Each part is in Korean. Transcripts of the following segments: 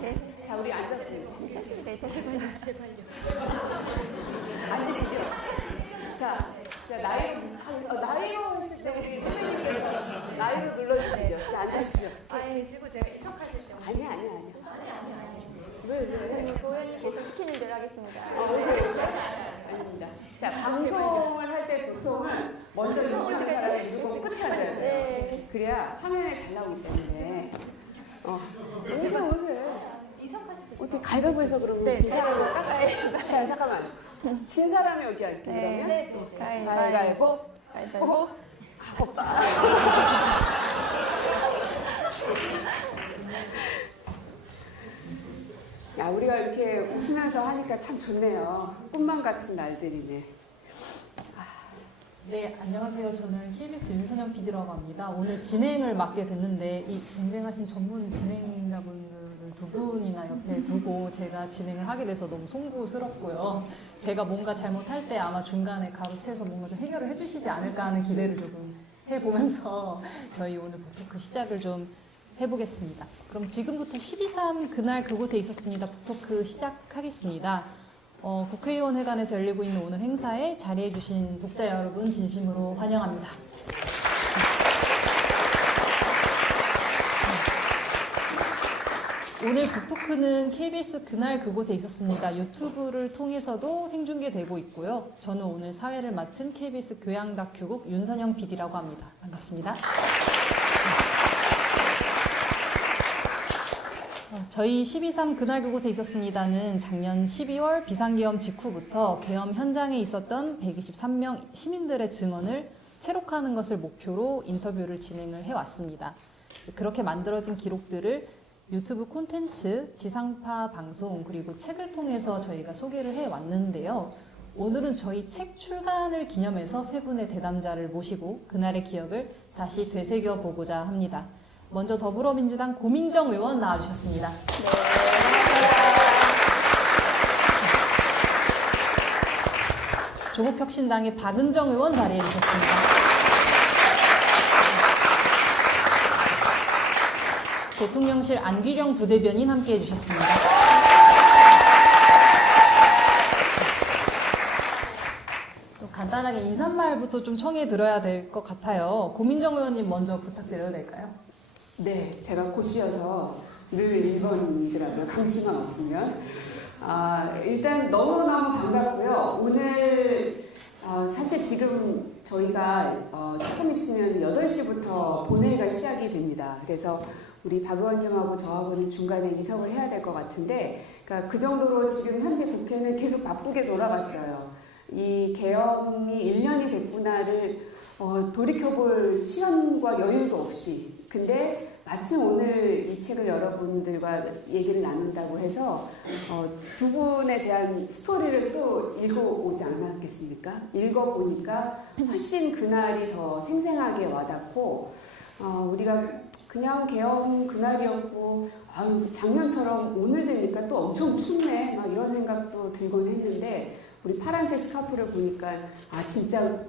네. 자, 우리 앉았습니다. 네, 제발요. 앉으시죠. 자, 나이로 했을 때 우리 선생님께서 나이로 눌러주시죠. 자, 앉으십시오. 계시고 제가 이석하실 때. 아니야. 왜? 저는 고현님께서 시키는 대로 하겠습니다. 아닙니다. 자, 방송을 할 때 보통은 먼저 이석하는 사람이 무조건 끝에 앉아야 돼요. 네. 그래야 화면에 잘 나오기 때문에. 오세요. 이석하실 때. 어떻게 가위바위보해서 그러면 네, 진 사람은 가위바위보. 자, 잠깐만. 진 사람이 여기 할게 그러면. 네. 가위바위보. 가위바위보. 오빠. 야, 우리가 이렇게 웃으면서 하니까 참 좋네요. 꿈만 같은 날들이네. 네, 안녕하세요. 저는 KBS 윤선영 PD라고 합니다. 오늘 진행을 맡게 됐는데 이 쟁쟁하신 전문 진행자분들을 두 분이나 옆에 두고 제가 진행을 하게 돼서 너무 송구스럽고요. 제가 뭔가 잘못할 때 아마 중간에 가로채서 뭔가 좀 해결을 해주시지 않을까 하는 기대를 조금 해보면서 저희 오늘 북토크 시작을 좀 해보겠습니다. 그럼 지금부터 12.3 그날 그곳에 있었습니다. 북토크 시작하겠습니다. 국회의원회관에서 열리고 있는 오늘 행사에 자리해주신 독자 여러분 진심으로 환영합니다. 오늘 북토크는 KBS 그날 그곳에 있었습니다. 유튜브를 통해서도 생중계되고 있고요. 저는 오늘 사회를 맡은 KBS 교양 다큐국 윤선영 PD라고 합니다. 반갑습니다. 저희 12.3 그날 그곳에 있었습니다는 작년 12월 비상계엄 직후부터 계엄 현장에 있었던 123명 시민들의 증언을 채록하는 것을 목표로 인터뷰를 진행을 해왔습니다. 그렇게 만들어진 기록들을 유튜브 콘텐츠, 지상파 방송, 그리고 책을 통해서 저희가 소개를 해왔는데요. 오늘은 저희 책 출간을 기념해서 세 분의 대담자를 모시고 그날의 기억을 다시 되새겨보고자 합니다. 먼저 더불어민주당 고민정 의원 나와주셨습니다. 네. 조국혁신당의 박은정 의원 자리해주셨습니다. 대통령실 안규령 부대변인 함께해 주셨습니다. 좀 간단하게 인사말부터 좀 청해 들어야 될 것 같아요. 고민정 의원님 먼저 부탁드려도 될까요? 네, 제가 고시여서 늘 1번이더라고요. 강심만 없으면. 일단 너무너무 반갑고요. 오늘 사실 지금 저희가 조금 있으면 8시부터 본회의가 시작이 됩니다. 그래서 우리 박 의원님하고 저하고는 중간에 이석을 해야 될 것 같은데, 그러니까 그 정도로 지금 현재 국회는 계속 바쁘게 돌아갔어요. 이 개엄이 1년이 됐구나를 돌이켜볼 시간과 여유도 없이. 근데 마침 오늘 이 책을 여러분들과 얘기를 나눈다고 해서 두 분에 대한 스토리를 또 읽어오지 않았겠습니까? 읽어보니까 훨씬 그날이 더 생생하게 와닿고 우리가 그냥 계엄 그날이었고 작년처럼 오늘 되니까 또 엄청 춥네 막 이런 생각도 들곤 했는데 우리 파란색 스카프를 보니까 진짜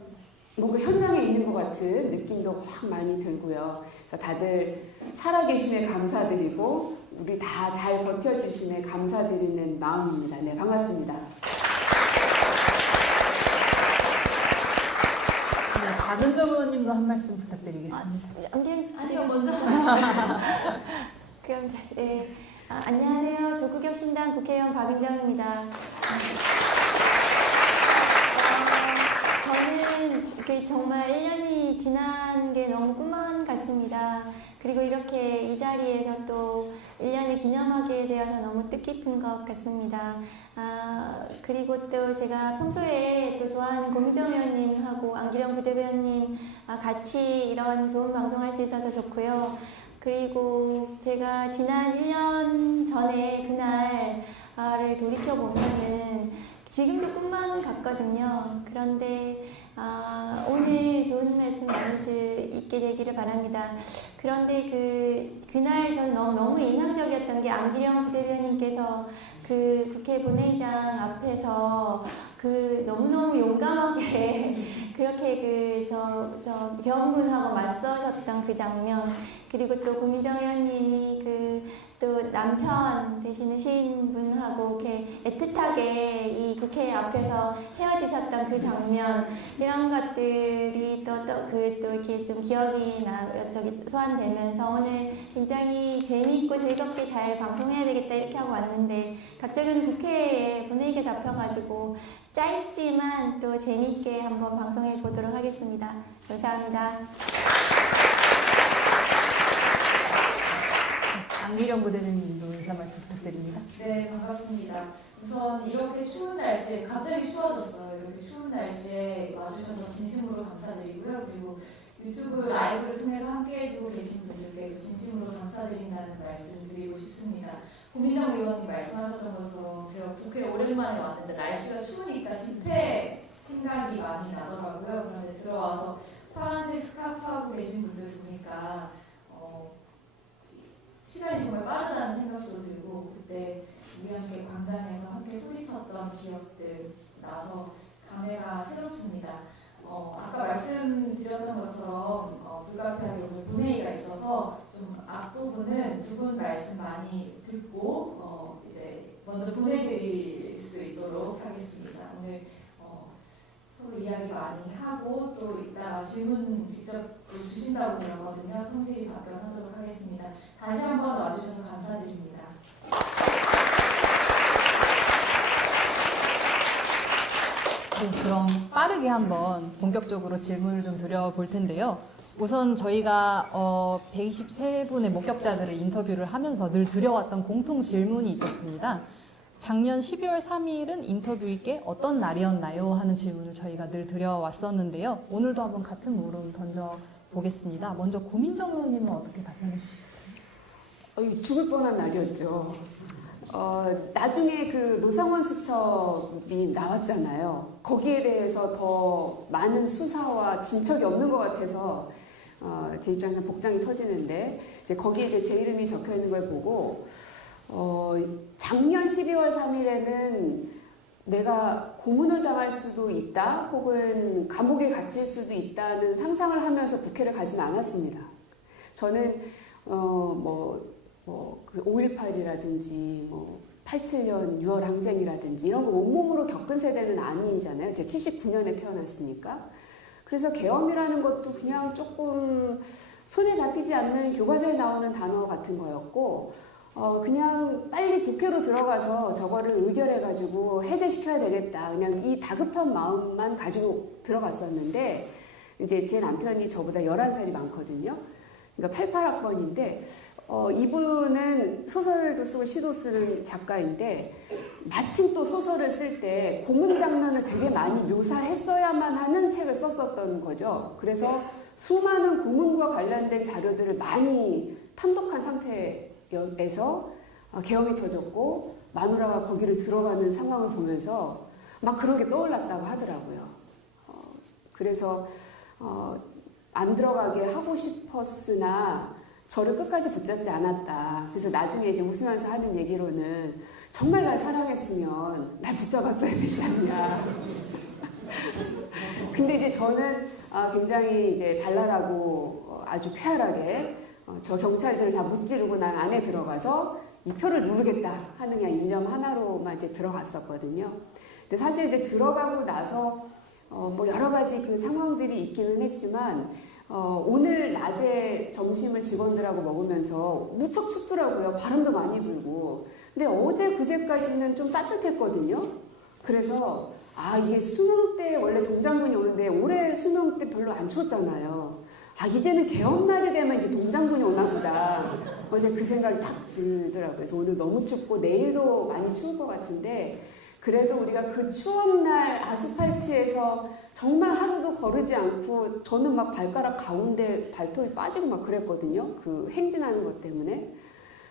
뭔가 현장에 있는 것 같은 느낌도 확 많이 들고요. 다들 살아계심에 감사드리고 우리 다 잘 버텨주심에 감사드리는 마음입니다. 네, 반갑습니다. 네, 박은정 의원님도 한 말씀 부탁드리겠습니다. 아니요, 먼저. 그럼 네. 안녕하세요. 조국혁신당 국회의원 박은정입니다. 저는 정말 1년이 지난 게 너무 꿈만 같습니다. 그리고 이렇게 이 자리에서 또 1년을 기념하게 되어서 너무 뜻깊은 것 같습니다. 그리고 또 제가 평소에 또 좋아하는 고민정 의원님하고 안기령 부대변인 같이 이런 좋은 방송할 수 있어서 좋고요. 그리고 제가 지난 1년 전에 그날을 돌이켜보면은 지금도 꿈만 같거든요. 그런데 오늘 좋은 말씀 나눌 수 있게 되기를 바랍니다. 그런데 그날 저는 너무 인상적이었던 게 안기령 부대변인께서 그 국회 본회의장 앞에서 너무너무 용감하게 그렇게 계엄군하고 맞서셨던 그 장면, 그리고 또 고민정 의원님이 또 남편 되시는 시인분하고 이렇게 애틋하게 이 국회 앞에서 헤어지셨던 그 장면 이런 것들이 또 이렇게 좀 기억이 소환되면서 오늘 굉장히 재미있고 즐겁게 잘 방송해야 되겠다 이렇게 하고 왔는데 갑자기 오늘 국회에 분위기가 잡혀가지고 짧지만 또 재미있게 한번 방송해 보도록 하겠습니다. 감사합니다. 안기령 부대변인님도 인사 말씀 부탁드립니다. 네, 반갑습니다. 우선 이렇게 추운 날씨에, 갑자기 추워졌어요. 이렇게 추운 날씨에 와주셔서 진심으로 감사드리고요. 그리고 유튜브 라이브를 통해서 함께 해주고 계신 분들께도 진심으로 감사드린다는 말씀 드리고 싶습니다. 고민정 의원님 말씀하셨던 것처럼 제가 국회에 오랜만에 왔는데 날씨가 추우니까 집회 생각이 많이 나더라고요. 그런데 들어와서 파란색 스카프 하고 계신 분들 보니까 시간이 정말 빠르다는 생각도 들고 그때 우리 함께 광장에서 함께 소리쳤던 기억들 나서 감회가 새롭습니다. 아까 말씀드렸던 것처럼 불가피하게 오늘 본회의가 있어서 좀 앞부분은 두 분 말씀 많이 듣고 이제 먼저 보내드릴 수 있도록 하겠습니다. 오늘 서로 이야기 많이 하고 또 이따가 질문 직접 주신다고 들었거든요. 성실히 답변하도록 하겠습니다. 다시 한번 와주셔서 감사드립니다. 네, 그럼 빠르게 한번 본격적으로 질문을 좀 드려볼 텐데요. 우선 저희가 123분의 목격자들을 인터뷰를 하면서 늘 드려왔던 공통 질문이 있었습니다. 작년 12월 3일은 인터뷰 있게 어떤 날이었나요? 하는 질문을 저희가 늘 드려왔었는데요. 오늘도 한번 같은 물음 던져보겠습니다. 먼저 고민정 의원님은 어떻게 답변해 주시겠어요? 죽을 뻔한 날이었죠. 나중에 그 노상원 수첩이 나왔잖아요. 거기에 대해서 더 많은 수사와 진척이 없는 것 같아서 제 입장에서 복장이 터지는데 이제 거기에 이제 제 이름이 적혀 있는 걸 보고 작년 12월 3일에는 내가 고문을 당할 수도 있다 혹은 감옥에 갇힐 수도 있다는 상상을 하면서 국회를 가진 않았습니다. 저는 그 5.18이라든지 87년 6월 항쟁이라든지 이런 거 온몸으로 겪은 세대는 아니잖아요. 제가 79년에 태어났으니까. 그래서 계엄이라는 것도 그냥 조금 손에 잡히지 않는 교과서에 나오는 단어 같은 거였고 그냥 빨리 국회로 들어가서 저거를 의결해가지고 해제시켜야 되겠다. 그냥 이 다급한 마음만 가지고 들어갔었는데 이제 제 남편이 저보다 11살이 많거든요. 그러니까 88학번인데 이분은 소설도 쓰고 시도 쓰는 작가인데 마침 또 소설을 쓸 때 고문 장면을 되게 많이 묘사했어야만 하는 책을 썼었던 거죠. 그래서 수많은 고문과 관련된 자료들을 많이 탐독한 상태에서 계엄이 터졌고 마누라가 거기를 들어가는 상황을 보면서 막 그런 게 떠올랐다고 하더라고요. 그래서 안 들어가게 하고 싶었으나 저를 끝까지 붙잡지 않았다. 그래서 나중에 이제 웃으면서 하는 얘기로는 정말 날 사랑했으면 날 붙잡았어야 되지 않냐. 근데 이제 저는 굉장히 이제 발랄하고 아주 쾌활하게 저 경찰들을 다 무찌르고 난 안에 들어가서 이 표를 누르겠다 하는 그냥 일념 하나로만 이제 들어갔었거든요. 근데 사실 이제 들어가고 나서 여러 가지 그 상황들이 있기는 했지만 오늘 낮에 점심을 직원들하고 먹으면서 무척 춥더라고요. 바람도 많이 불고. 근데 어제 그제까지는 좀 따뜻했거든요. 그래서 이게 수능 때 원래 동장군이 오는데 올해 수능 때 별로 안 추웠잖아요. 이제는 개업날이 되면 이제 동장군이 오나 보다. 어제 그 생각이 딱 들더라고요. 그래서 오늘 너무 춥고 내일도 많이 추울 것 같은데 그래도 우리가 그 추운 날 아스팔트에서 정말 하루도 거르지 않고 저는 막 발가락 가운데 발톱이 빠지고 막 그랬거든요. 그 행진하는 것 때문에.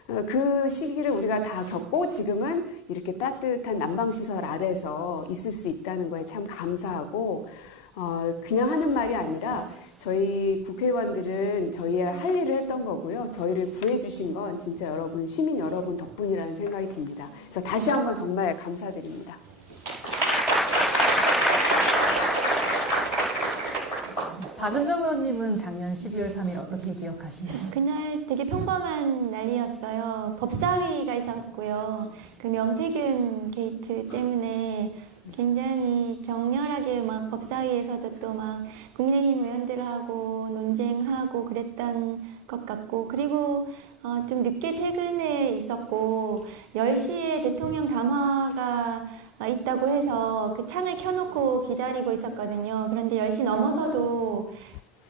그 시기를 우리가 다 겪고 지금은 이렇게 따뜻한 난방시설 아래서 있을 수 있다는 거에 참 감사하고 그냥 하는 말이 아니라 저희 국회의원들은 저희의 할 일을 했던 거고요. 저희를 구해주신 건 진짜 여러분, 시민 여러분 덕분이라는 생각이 듭니다. 그래서 다시 한번 정말 감사드립니다. 박은정 의원님은 작년 12월 3일 어떻게 기억하시나요? 그날 되게 평범한 날이었어요. 법사위가 있었고요. 그 명태균 게이트 때문에 굉장히 격렬하게 막 법사위에서도 또 막 국민의힘 의원들하고 논쟁하고 그랬던 것 같고, 그리고 좀 늦게 퇴근해 있었고 10시에 대통령 담화가 있다고 해서 그 창을 켜놓고 기다리고 있었거든요. 그런데 10시 넘어서도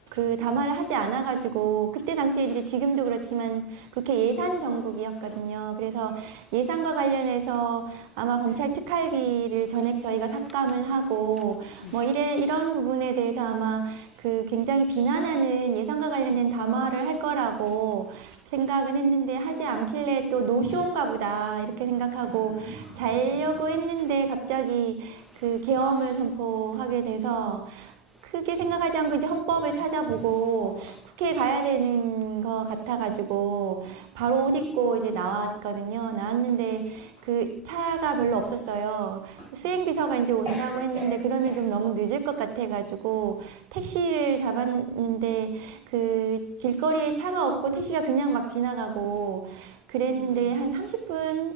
그 담화를 하지 않아가지고, 그때 당시에 이제 지금도 그렇지만 국회 예산 정국이었거든요. 그래서 예산과 관련해서 아마 검찰 특활비를 전액 저희가 삭감을 하고 뭐 이런 부분에 대해서 아마 그 굉장히 비난하는 예산과 관련된 담화를 할 거라고 생각은 했는데 하지 않길래 또 노쇼인가 보다 이렇게 생각하고 자려고 했는데 갑자기 그 계엄을 선포하게 돼서 크게 생각하지 않고 이제 헌법을 찾아보고 국회에 가야 되는 것 같아가지고 바로 옷 입고 이제 나왔거든요. 나왔는데 그 차가 별로 없었어요. 수행비서가 이제 온다고 했는데 그러면 좀 너무 늦을 것 같아가지고 택시를 잡았는데 그 길거리에 차가 없고 택시가 그냥 막 지나가고 그랬는데 한 30분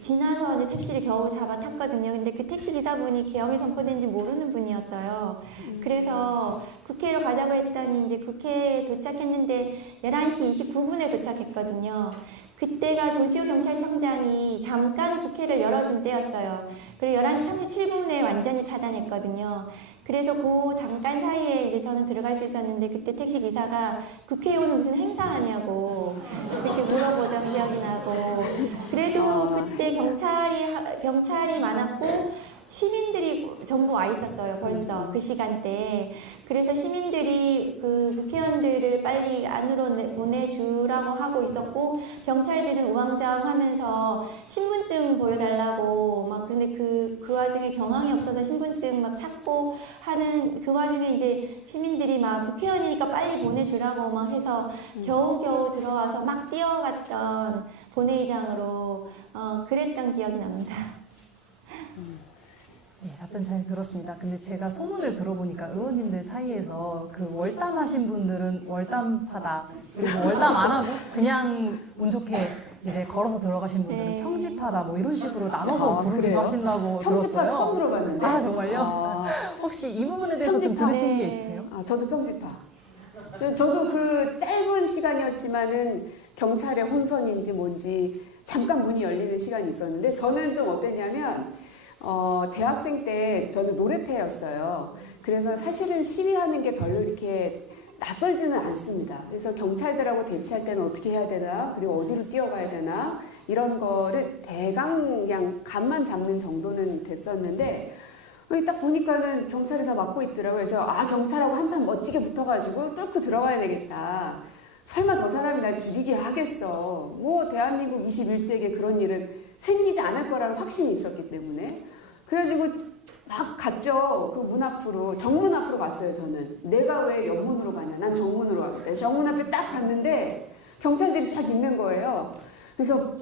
지나서 이제 택시를 겨우 잡아 탔거든요. 근데 그 택시 기사분이 계엄이 선포된지 모르는 분이었어요. 그래서 국회로 가자고 했더니 이제 국회에 도착했는데 11시 29분에 도착했거든요. 그때가 조시호 경찰청장이 잠깐 국회를 열어준 때였어요. 그리고 11시 37분에 완전히 차단했거든요. 그래서 그 잠깐 사이에 이제 저는 들어갈 수 있었는데 그때 택시 기사가 국회에 오는 무슨 행사하냐고 그렇게 물어보던 기억이 나고, 그래도 그때 경찰이 많았고 시민들이 전부 와 있었어요. 벌써 그 시간대에. 그래서 시민들이 그 국회의원들을 빨리 안으로 보내주라고 하고 있었고, 경찰들은 우왕좌왕하면서 신분증 보여달라고 막, 근데 그 와중에 경황이 없어서 신분증 막 찾고 하는 그 와중에 이제 시민들이 막 국회의원이니까 빨리 보내주라고 막 해서 겨우겨우 들어와서 막 뛰어갔던 본회의장으로 그랬던 기억이 납니다. 네, 답변 잘 들었습니다. 근데 제가 소문을 들어보니까 의원님들 사이에서 그 월담하신 분들은 월담파다, 그리고 월담 안 하고 그냥 운 좋게 이제 걸어서 들어가신 분들은 네. 평지파다 뭐 이런 식으로 나눠서 부르기도 그래요? 하신다고 평지파 들었어요. 처음 들어봤는데. 아, 정말요? 혹시 이 부분에 대해서 좀 평지파. 들으신 게 네. 있으세요? 저도 평지파. 저도 그 짧은 시간이었지만은 경찰의 혼선인지 뭔지 잠깐 문이 열리는 시간이 있었는데, 저는 좀 어땠냐면 대학생 때 저는 노래패였어요. 그래서 사실은 시위하는 게 별로 이렇게 낯설지는 않습니다. 그래서 경찰들하고 대치할 때는 어떻게 해야 되나, 그리고 어디로 뛰어가야 되나, 이런 거를 대강 그냥 감만 잡는 정도는 됐었는데, 딱 보니까는 경찰이 다 막고 있더라고요. 그래서 경찰하고 한판 멋지게 붙어가지고 뚫고 들어가야 되겠다. 설마 저 사람이 날 죽이게 하겠어. 뭐 대한민국 21세기에 그런 일은 생기지 않을 거라는 확신이 있었기 때문에. 그래가지고 막 갔죠. 그 문 앞으로, 정문 앞으로 갔어요. 저는 내가 왜 옆문으로 가냐, 난 정문으로 가겠다. 정문 앞에 딱 갔는데 경찰들이 쫙 있는 거예요. 그래서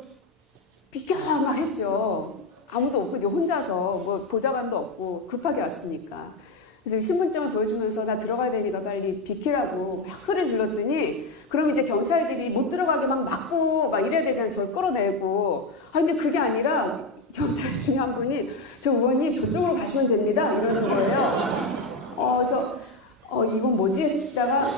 비켜 막 했죠. 아무도 없고 이제 혼자서, 뭐 보좌관도 없고 급하게 왔으니까. 그래서 신분증을 보여주면서 나 들어가야 되니까 빨리 비키라고 막 소리 질렀더니, 그럼 이제 경찰들이 못 들어가게 막 막고 막 이래야 되잖아요. 저를 끌어내고. 근데 그게 아니라 경찰 중에 한 분이 저 의원님 저쪽으로 가시면 됩니다 이러는 거예요. 그래서 이건 뭐지 싶다가,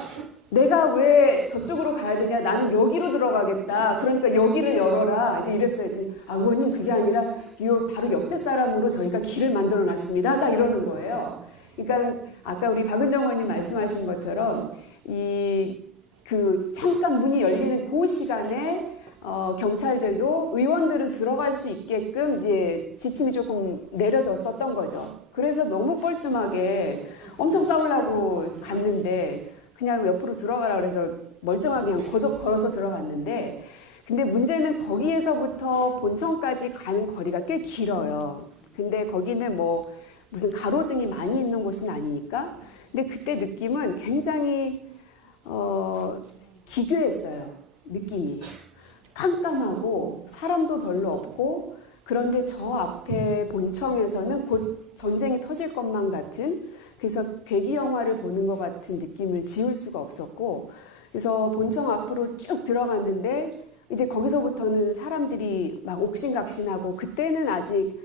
내가 왜 저쪽으로 가야 되냐, 나는 여기로 들어가겠다, 그러니까 여기를 열어라 이제 이랬어요. 의원님 그게 아니라 요 바로 옆에 사람으로 저희가 길을 만들어 놨습니다 딱 이러는 거예요. 그러니까 아까 우리 박은정 의원님 말씀하신 것처럼 그 잠깐 문이 열리는 그 시간에 경찰들도 의원들은 들어갈 수 있게끔 이제 지침이 조금 내려졌었던 거죠. 그래서 너무 뻘쭘하게 엄청 싸우려고 갔는데 그냥 옆으로 들어가라 그래서 멀쩡하게 그냥 걸어서 들어갔는데, 근데 문제는 거기에서부터 본청까지 가는 거리가 꽤 길어요. 근데 거기는 뭐 무슨 가로등이 많이 있는 곳은 아니니까. 근데 그때 느낌은 굉장히 기괴했어요. 느낌이 깜깜하고 사람도 별로 없고, 그런데 저 앞에 본청에서는 곧 전쟁이 터질 것만 같은 그래서 괴기 영화를 보는 것 같은 느낌을 지울 수가 없었고, 그래서 본청 앞으로 쭉 들어갔는데 이제 거기서부터는 사람들이 막 옥신각신하고, 그때는 아직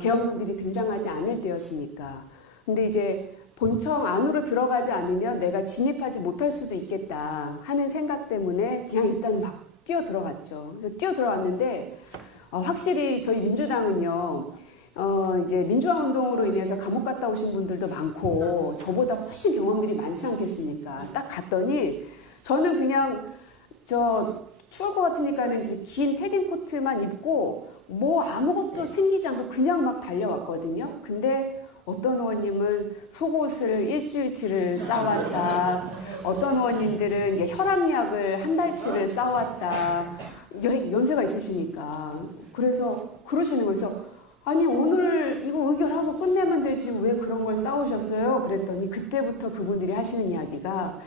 계엄군들이 등장하지 않을 때였으니까. 근데 이제 본청 안으로 들어가지 않으면 내가 진입하지 못할 수도 있겠다 하는 생각 때문에 그냥 일단 막 뛰어 들어갔죠. 그래서 뛰어 들어왔는데 확실히 저희 민주당은요, 이제 민주화운동으로 인해서 감옥 갔다 오신 분들도 많고 저보다 훨씬 경험들이 많지 않겠습니까? 딱 갔더니 저는 그냥 추울 것 같으니까는 이제 긴 패딩 코트만 입고 뭐 아무것도 챙기지 않고 그냥 막 달려왔거든요. 근데 어떤 의원님은 속옷을 일주일치를 싸왔다. 어떤 의원님들은 이제 혈압약을 한 달치를 싸왔다. 연세가 있으시니까. 그래서 그러시는 거예요. 그래서 아니 오늘 이거 의결하고 끝내면 되지 왜 그런 걸 싸우셨어요? 그랬더니 그때부터 그분들이 하시는 이야기가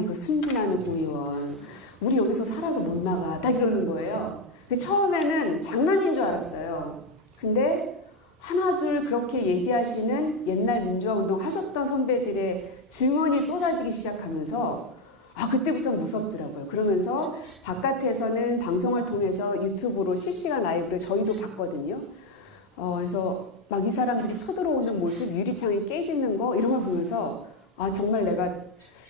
이거 순진하는 고의원. 우리 여기서 살아서 못 나가. 딱 이러는 거예요. 처음에는 장난인 줄 알았어요. 근데 하나 둘 그렇게 얘기하시는 옛날 민주화운동 하셨던 선배들의 증언이 쏟아지기 시작하면서 그때부터 무섭더라고요. 그러면서 바깥에서는 방송을 통해서 유튜브로 실시간 라이브를 저희도 봤거든요. 그래서 막 이 사람들이 쳐들어오는 모습, 유리창이 깨지는 거 이런 걸 보면서 정말 내가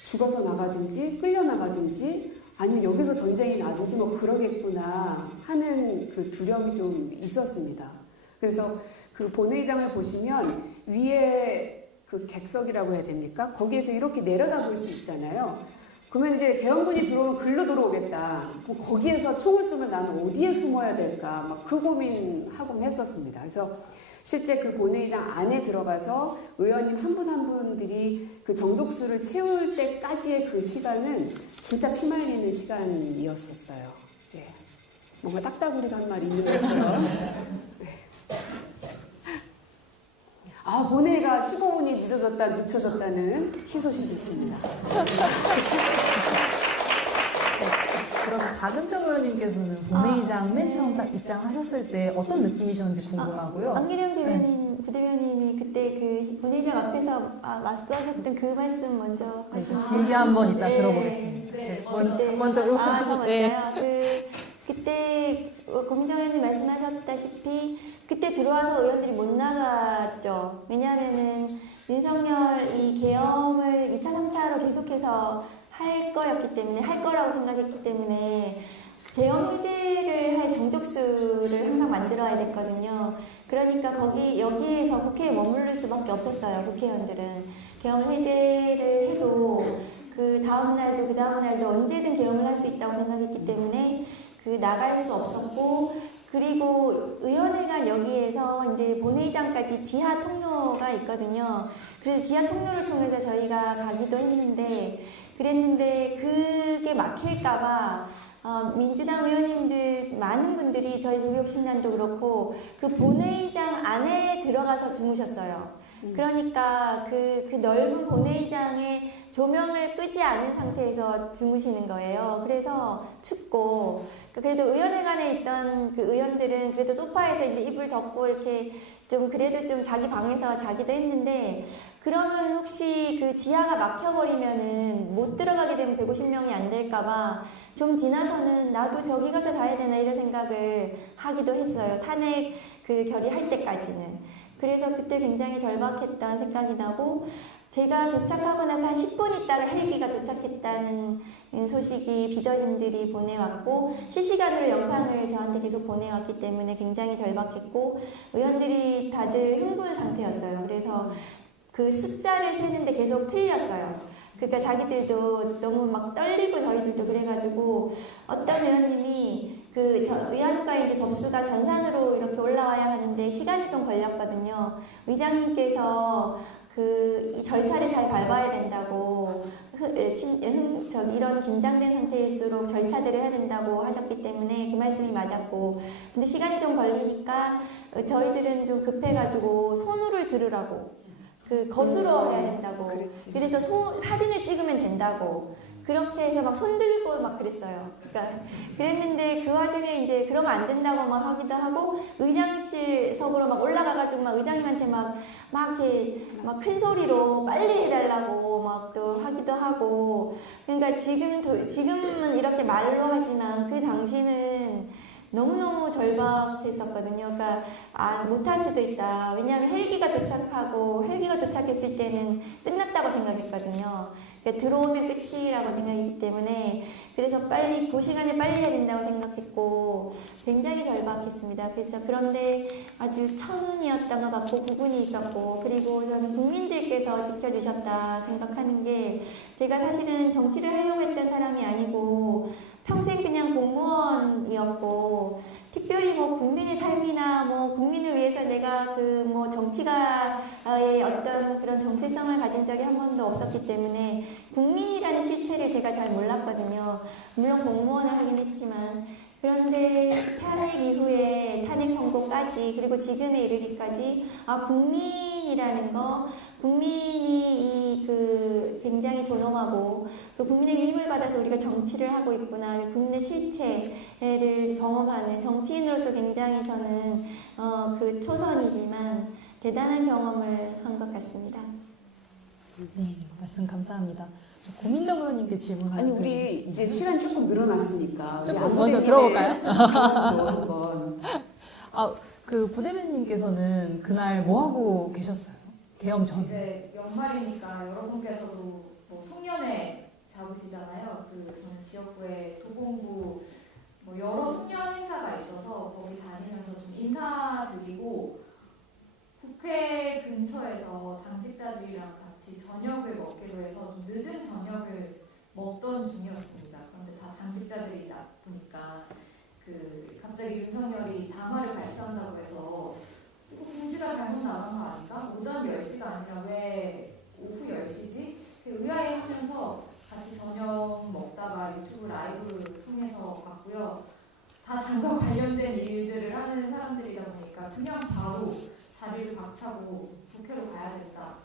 죽어서 나가든지 끌려 나가든지 아니면 여기서 전쟁이 나든지 뭐 그러겠구나 하는 그 두려움이 좀 있었습니다. 그래서 그 본회의장을 보시면 위에 그 객석이라고 해야 됩니까? 거기에서 이렇게 내려다 볼 수 있잖아요. 그러면 이제 계엄군이 들어오면 글로 들어오겠다. 거기에서 총을 쏘면 나는 어디에 숨어야 될까? 막 그 고민하곤 했었습니다. 그래서 실제 그 본회의장 안에 들어가서 의원님 한 분 한 분들이 그 정족수를 채울 때까지의 그 시간은 진짜 피말리는 시간이었었어요. 예. 뭔가 딱따구리가 한 말이 있는 것처럼. 본회의가 15분이 늦춰졌다는 희소식이 있습니다. 그러면 박은정 의원님께서는 본회의장 맨 처음 딱 입장하셨을 때 어떤 느낌이셨는지 궁금하고요. 안기령 부대변인이 그때 그 본회의장 앞에서 맞서셨던 그 말씀 먼저 하시면 길게 한번 이따 네. 들어보겠습니다. 네. 먼저 저 네. 먼저요. 그때 공정 의원님 말씀하셨다시피 그때 들어와서 의원들이 못 나갔죠. 왜냐하면은 윤석열 이 계엄을 2차, 3차로 계속해서 할 거였기 때문에, 할 거라고 생각했기 때문에 계엄 해제를 할 정족수를 항상 만들어야 됐거든요. 그러니까 여기에서 국회에 머무를 수밖에 없었어요. 국회의원들은. 계엄 해제를 해도 그 다음 날도 그 다음 날도 언제든 계엄을 할 수 있다고 생각했기 때문에 나갈 수 없었고, 그리고 의원회관 여기에서 이제 본회의장까지 지하 통로가 있거든요. 그래서 지하 통로를 통해서 저희가 가기도 했는데, 그랬는데 그게 막힐까봐 민주당 의원님들 많은 분들이 저희 조국신당도 그렇고 그 본회의장 안에 들어가서 주무셨어요. 그러니까 그 넓은 본회의장에 조명을 끄지 않은 상태에서 주무시는 거예요. 그래서 춥고, 그래도 의원회관에 있던 그 의원들은 그래도 소파에서 이제 이불 덮고 이렇게 좀 그래도 좀 자기 방에서 자기도 했는데, 그러면 혹시 그 지하가 막혀버리면은 못 들어가게 되면 150명이 안 될까봐 좀 지나서는 나도 저기 가서 자야 되나 이런 생각을 하기도 했어요. 탄핵 그 결의할 때까지는. 그래서 그때 굉장히 절박했던 생각이 나고, 제가 도착하고 나서 한 10분 있다가 헬기가 도착했다는 소식이 비저진들이 보내왔고, 실시간으로 영상을 저한테 계속 보내왔기 때문에 굉장히 절박했고, 의원들이 다들 흥분 상태였어요. 그래서 그 숫자를 세는데 계속 틀렸어요. 그러니까 자기들도 너무 막 떨리고 저희들도 그래가지고 어떤 의원님이 의안가에 이제 접수가 전산으로 이렇게 올라와야 하는데 시간이 좀 걸렸거든요. 의장님께서 이 절차를 잘 밟아야 된다고, 이런 긴장된 상태일수록 절차대로 해야 된다고 하셨기 때문에 그 말씀이 맞았고, 근데 시간이 좀 걸리니까 저희들은 좀 급해가지고 손으로 들으라고, 거수로 해야 된다고. 그랬지. 그래서 사진을 찍으면 된다고. 그렇게 해서 막 손들고 막 그랬어요. 그러니까 그랬는데 그 와중에 이제 그러면 안 된다고 막 하기도 하고 의장실석으로 막 올라가가지고 막 의장님한테 막 이렇게 막 큰 소리로 빨리 해달라고 막 또 하기도 하고 그러니까 지금은 이렇게 말로 하지만 그 당시는 너무너무 절박했었거든요. 그러니까 못할 수도 있다. 왜냐하면 헬기가 도착했을 때는 끝났다고 생각했거든요. 그러니까 들어오면 끝이라고 생각했기 때문에 그래서 그 시간에 빨리 해야 된다고 생각했고 굉장히 절박했습니다. 그런데 아주 천운이었던 것 같고 구분이 있었고 그리고 저는 국민들께서 지켜주셨다 생각하는 게 제가 사실은 정치를 하려고 했던 사람이 아니고 평생 그냥 공무원이었고 특별히 뭐 국민의 삶이나 뭐 국민을 위해서 내가 그 뭐 정치가의 어떤 그런 정체성을 가진 적이 한 번도 없었기 때문에 국민이라는 실체를 제가 잘 몰랐거든요. 물론 공무원을 하긴 했지만 그런데 탄핵 이후에 탄핵 선고까지 그리고 지금에 이르기까지 국민이라는 거 국민이 굉장히 존엄하고 그 국민의 힘을 받아서 우리가 정치를 하고 있구나 국민의 실체를 경험하는 정치인으로서 굉장히 저는 그 초선이지만 대단한 경험을 한 것 같습니다. 네, 말씀 감사합니다. 고민정 의원님께 질문을 아니 우리 이제 시간 조금 늘어났으니까 우리 조금 안부 먼저 대신에 들어볼까요? 한번 그 부대변님께서는 그날 뭐 하고 계셨어요? 계엄 전. 이제 연말이니까 여러분께서도 뭐 송년회 잡으시잖아요. 저는 지역구에 도봉구 뭐 여러 송년 행사가 있어서 거기 다니면서 좀 인사드리고 국회 근처에서 당직자들이랑 같이 저녁을 먹기로 해서 좀 늦은 저녁을 먹던 중이었습니다. 그런데 다 당직자들이다 보니까 갑자기 윤석열이 담화를 발표한다고 해서 이거 공지가 잘못 나간 거 아닌가? 오전 10시가 아니라 왜 오후 10시지? 의아해하면서 같이 저녁 먹다가 유튜브 라이브 통해서 봤고요. 다 당과 관련된 일들을 하는 사람들이다 보니까 그냥 바로 자리를 박차고 국회로 가야겠다.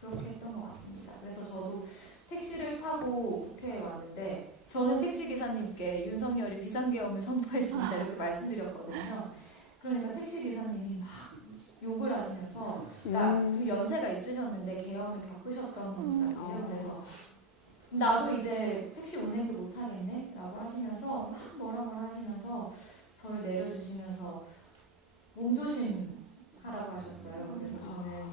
그렇게 했던 것 같습니다. 그래서 저도 택시를 타고 국회에 왔는데 저는 택시기사님께 윤석열이 비상계엄을 선포했습니다. 이렇게 말씀드렸거든요. 그러니까 택시기사님이 막 욕을 하시면서 그러니까 좀 연세가 있으셨는데 계엄을 겪으셨던 분이라고요. 그래서 나도 이제 택시 운행도 못하겠네? 라고 하시면서 막 뭐라고 하시면서 저를 내려주시면서 몸조심 하라고 하셨어요. 그래서 저는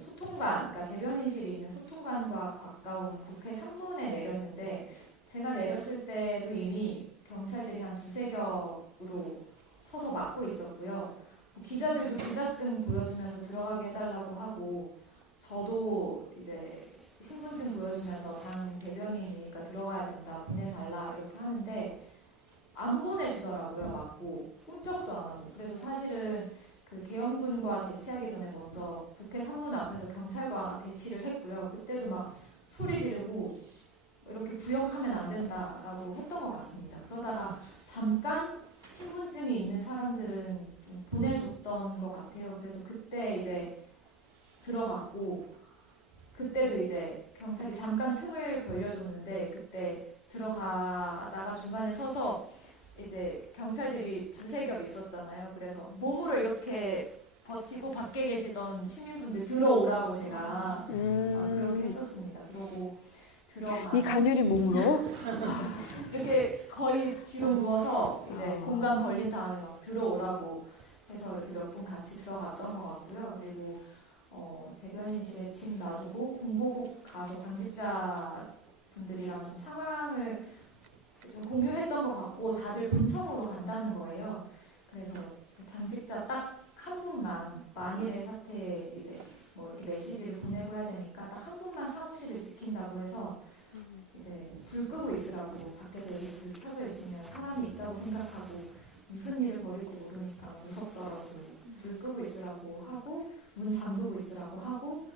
소통관, 그러니까 대변인실이 있는 소통관과 가까운 국회 3문에 내렸는데 제가 내렸을 때도 이미 경찰들이 한 2~3겹으로 서서 막고 있었고요. 기자들도 기자증 보여주면서 들어가게 해달라고 하고 저도 이제 신분증 보여주면서 당 대변인이니까 들어가야 된다, 보내달라 이렇게 하는데 안 보내주더라고요. 막고 훔쩍도 안 하고. 그래서 사실은 계엄군과 대치하기 전에 먼저 국회 상문 앞에서 경찰과 대치를 했고요. 그때도 막 소리 지르고 이렇게 부역하면 안 된다라고 했던 것 같습니다. 그러다가 잠깐 신분증이 있는 사람들은 좀 보내줬던 것 같아요. 그래서 그때 이제 들어갔고 그때도 이제 경찰이 잠깐 틈을 벌려줬는데 그때 들어가다가 중간에 서서 이제 경찰들이 2~3겹 있었잖아요. 그래서 몸으로 이렇게 버티고 밖에 계시던 시민분들 들어오라고 제가 그렇게 했었습니다. 그러고 들어가 이 가녀린 몸으로 이렇게 거의 뒤로 누워서 이제 공간 벌린 다음에 막 들어오라고 해서 이렇게 몇 분 같이 들어갔던 것 같고요. 그리고 대변인실에 짐 놔두고 공보국 가서 당직자 분들이랑 좀 상황을 좀 공유했던 것 같고 다들 본청으로 간다는 거예요. 그래서 당직자 딱 한 분만 만일의 사태에 이제 뭐 이렇게 메시지를 보내고 해야 되니까 딱 한 분만 사무실을 지킨다고 해서 이제 불 끄고 있으라고 밖에서 이렇게 불 켜져 있으면 사람이 있다고 생각하고 무슨 일을 벌일지 모르니까 무섭더라도 불 끄고 있으라고 하고 문 잠그고 있으라고 하고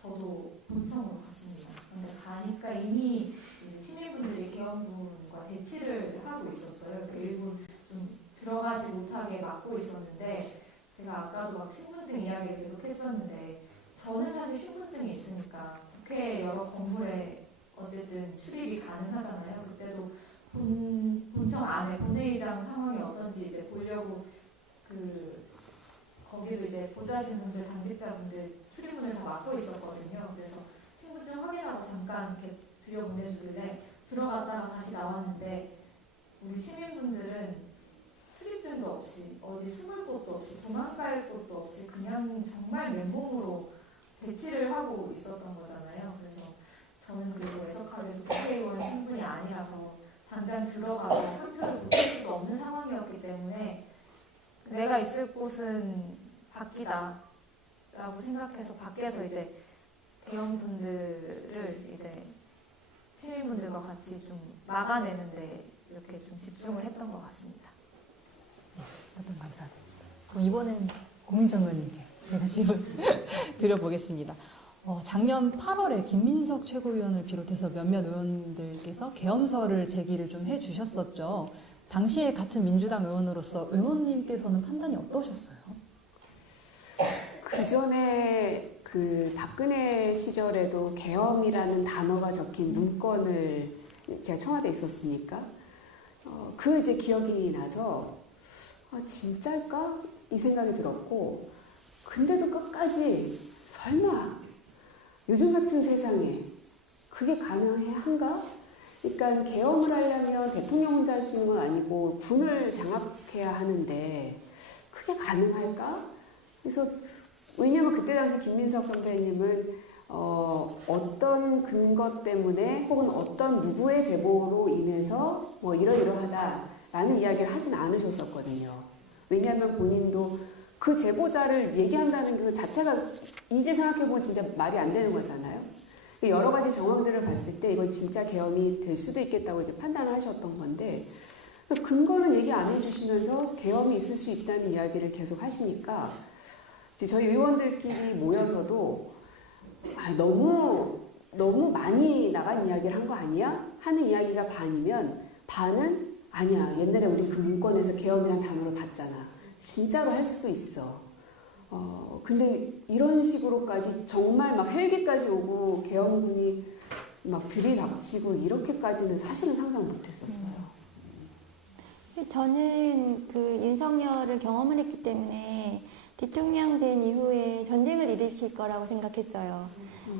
저도 본청으로 갔습니다. 근데 가니까 이미 이제 시민분들이 계엄군과 대치를 하고 있었어요. 일부 좀 들어가지 못하게 막고 있었는데 제가 아까도 막 신분증 이야기를 계속 했었는데 저는 사실 신분증이 있으니까 국회 여러 건물에 어쨌든 출입이 가능하잖아요. 그때도 본청 안에 본회의장 상황이 어떤지 이제 보려고 거기도 이제 보좌진분들, 당직자분들 출입문을 다 막고 있었거든요. 그래서 신분증 확인하고 잠깐 이렇게 들여보내주길래 들어갔다가 다시 나왔는데 우리 시민분들은 출입증도 없이 어디 숨을 곳도 없이 도망갈 곳도 없이 그냥 정말 맨몸으로 대치를 하고 있었던 거잖아요. 그래서 저는 그리고 애석하게도 국회의원 신분이 아니라서 당장 들어가서 한 표를 묻힐 수가 없는 상황이었기 때문에 내가 있을 곳은 밖이다 라고 생각해서 밖에서 이제 대원분들을 이제 시민분들과 같이 좀 막아내는데 이렇게 좀 집중을 했던 것 같습니다. 답변 감사드립니다. 그럼 이번엔 고민정 의원님께 제가 질문 드려보겠습니다. 작년 8월에 김민석 최고위원을 비롯해서 몇몇 의원들께서 계엄설을 제기를 좀 해주셨었죠. 당시에 같은 민주당 의원으로서 의원님께서는 판단이 어떠셨어요? 그 전에 그 박근혜 시절에도 계엄이라는 단어가 적힌 문건을 제가 청와대에 있었으니까 그 이제 기억이 나서 진짜일까? 이 생각이 들었고 근데도 끝까지 설마 요즘 같은 세상에 그게 가능한가? 그러니까 계엄을 하려면 대통령 혼자 할 수 있는 건 아니고 군을 장악해야 하는데 그게 가능할까? 그래서 왜냐하면 그때 당시 김민석 선배님은 어떤 근거 때문에 혹은 어떤 누구의 제보로 인해서 뭐 이러이러하다라는 이야기를 하진 않으셨었거든요. 왜냐하면 본인도 그 제보자를 얘기한다는 그 자체가 이제 생각해보면 진짜 말이 안 되는 거잖아요. 여러 가지 정황들을 봤을 때 이건 진짜 계엄이 될 수도 있겠다고 이제 판단을 하셨던 건데 근거는 얘기 안 해주시면서 계엄이 있을 수 있다는 이야기를 계속 하시니까 이제 저희 의원들끼리 모여서도 너무 많이 나간 이야기를 한 거 아니야? 하는 이야기가 반이면 반은 아니야. 옛날에 우리 그 문건에서 계엄이라는 단어를 봤잖아. 진짜로 할 수도 있어. 근데 이런 식으로까지 정말 막 헬기까지 오고 계엄군이 막 들이닥치고 이렇게까지는 사실은 상상 못했었어요. 저는 그 윤석열을 경험을 했기 때문에 대통령 된 이후에 전쟁을 일으킬 거라고 생각했어요.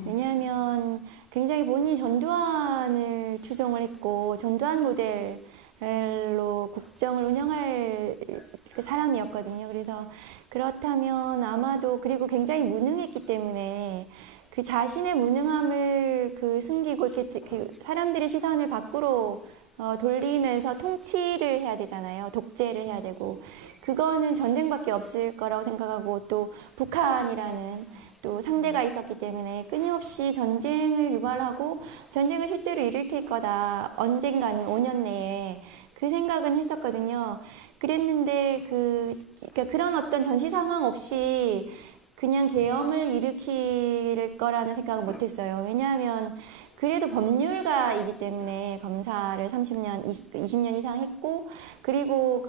왜냐하면 굉장히 본인이 전두환을 추종을 했고 전두환 모델로 국정을 운영할 그 사람이었거든요. 그래서 그렇다면 아마도 그리고 굉장히 무능했기 때문에 그 자신의 무능함을 숨기고 이렇게 그 사람들의 시선을 밖으로 돌리면서 통치를 해야 되잖아요. 독재를 해야 되고 그거는 전쟁밖에 없을 거라고 생각하고 또 북한이라는 또 상대가 있었기 때문에 끊임없이 전쟁을 유발하고 전쟁을 실제로 일으킬 거다. 언젠가는 5년 내에 그 생각은 했었거든요. 그랬는데 그러니까 그런 어떤 전시 상황 없이 그냥 계엄을 일으킬 거라는 생각은 못했어요. 왜냐하면 그래도 법률가이기 때문에 검사를 30년, 20년 이상 했고 그리고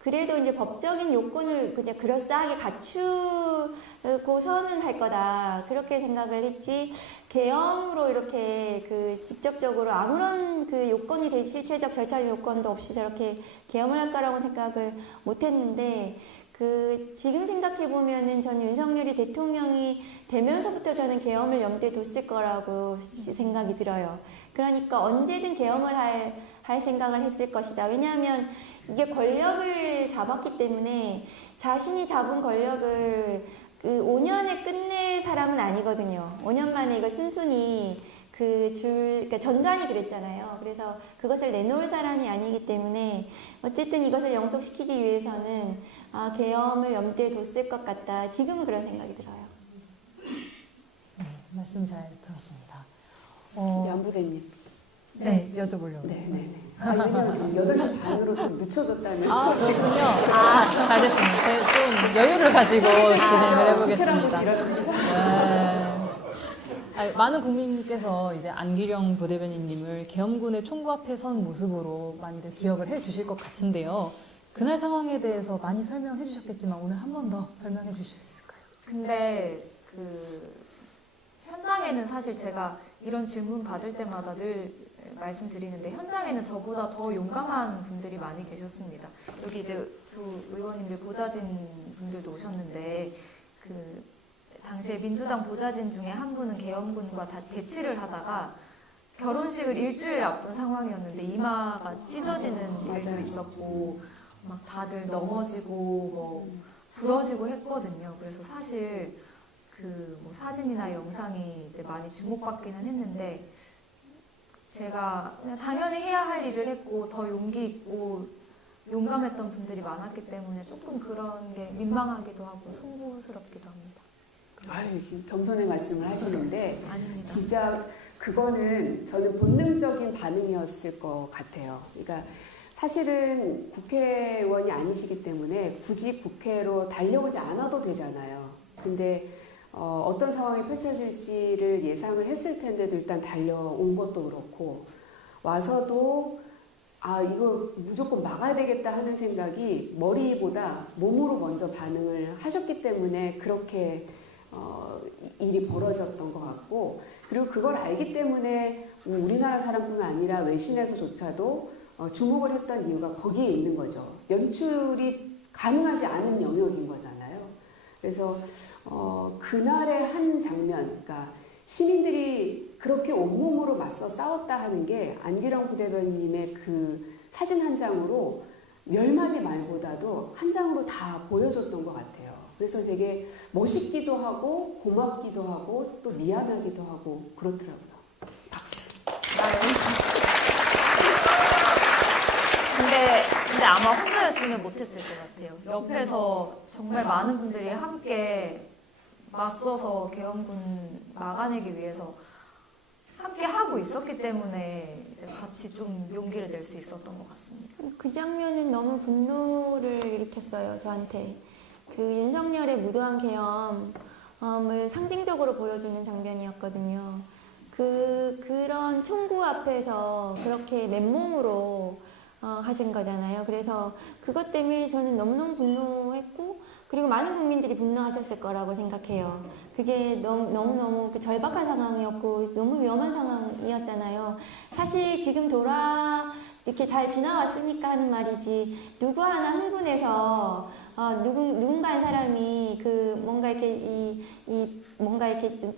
그래도 이제 법적인 요건을 그냥 그럴싸하게 갖추고서는 할 거다. 그렇게 생각을 했지, 계엄으로 이렇게 직접적으로 아무런 요건이 될 실체적 절차적 요건도 없이 저렇게 계엄을 할 거라고 생각을 못 했는데, 지금 생각해보면은 저는 윤석열이 대통령이 되면서부터 저는 계엄을 염두에 뒀을 거라고 생각이 들어요. 그러니까 언제든 계엄을 할 생각을 했을 것이다. 왜냐하면 이게 권력을 잡았기 때문에 자신이 잡은 권력을 5년에 끝낼 사람은 아니거든요. 5년 만에 이걸 순순히 그러니까 전두환이 그랬잖아요. 그래서 그것을 내놓을 사람이 아니기 때문에 어쨌든 이것을 영속시키기 위해서는 계엄을 염두에 뒀을 것 같다. 지금은 그런 생각이 들어요. 네, 말씀 잘 들었습니다. 양부대님. 네, 여쭤보려고. 네네네. 왜냐면 지금 8시 반으로 또 늦춰졌다는. 그렇군요. 잘 됐습니다. 제가 좀 여유를 가지고 진행을 해보겠습니다. 많은 국민께서 이제 안기령 부대변인님을 계엄군의 총구 앞에 선 모습으로 많이들 기억을 해주실 것 같은데요. 그날 상황에 대해서 많이 설명해 주셨겠지만 오늘 한 번 더 설명해 주실 수 있을까요? 근데 현장에는 사실 제가 이런 질문 받을 때마다 늘 말씀드리는데 현장에는 저보다 더 용감한 분들이 많이 계셨습니다. 여기 이제 두 의원님들 보좌진 분들도 오셨는데 그 당시에 민주당 보좌진 중에 한 분은 계엄군과 다 대치를 하다가 결혼식을 일주일 앞둔 상황이었는데 이마가 찢어지는 일도 맞아요. 있었고 막 다들 넘어지고 뭐 부러지고 했거든요. 그래서 사실 그 뭐 사진이나 영상이 이제 많이 주목받기는 했는데 제가 그냥 당연히 해야 할 일을 했고 더 용기 있고 용감했던 분들이 많았기 때문에 조금 그런 게 민망하기도 하고 송구스럽기도 합니다. 아유, 지금 겸손의 말씀을 하시는데 아닙니다. 진짜 그거는 저는 본능적인 반응이었을 것 같아요. 그러니까 사실은 국회의원이 아니시기 때문에 굳이 국회로 달려오지 않아도 되잖아요. 근데 어떤 상황이 펼쳐질지를 예상을 했을 텐데도 일단 달려온 것도 그렇고 와서도 이거 무조건 막아야 되겠다 하는 생각이 머리보다 몸으로 먼저 반응을 하셨기 때문에 그렇게 일이 벌어졌던 것 같고, 그리고 그걸 알기 때문에 우리나라 사람뿐 아니라 외신에서조차도 주목을 했던 이유가 거기에 있는 거죠. 연출이 가능하지 않은 영역인 거잖아요. 그래서 그날의 한 장면, 그러니까 시민들이 그렇게 온몸으로 맞서 싸웠다 하는 게 안규령 부대변인님의 그 사진 한 장으로 10마디 말보다도 한 장으로 다 보여줬던 것 같아요. 그래서 되게 멋있기도 하고 고맙기도 하고 또 미안하기도 하고 그렇더라고요. 박수. 근데 아마 혼자였으면 못했을 것 같아요. 옆에서 정말 많은 분들이 함께 맞서서 계엄군 막아내기 위해서 함께 하고 있었기 때문에 이제 같이 좀 용기를 낼 수 있었던 것 같습니다. 그 장면은 너무 분노를 일으켰어요, 저한테. 그 윤석열의 무도한 계엄을 상징적으로 보여주는 장면이었거든요. 그런 총구 앞에서 그렇게 맨몸으로 하신 거잖아요. 그래서 그것 때문에 저는 너무너무 분노했고, 그리고 많은 국민들이 분노하셨을 거라고 생각해요. 그게 너무너무 절박한 상황이었고, 너무 위험한 상황이었잖아요. 사실 지금 이렇게 잘 지나왔으니까 하는 말이지, 누구 하나 흥분해서, 누군가 한 사람이 뭔가 이렇게 좀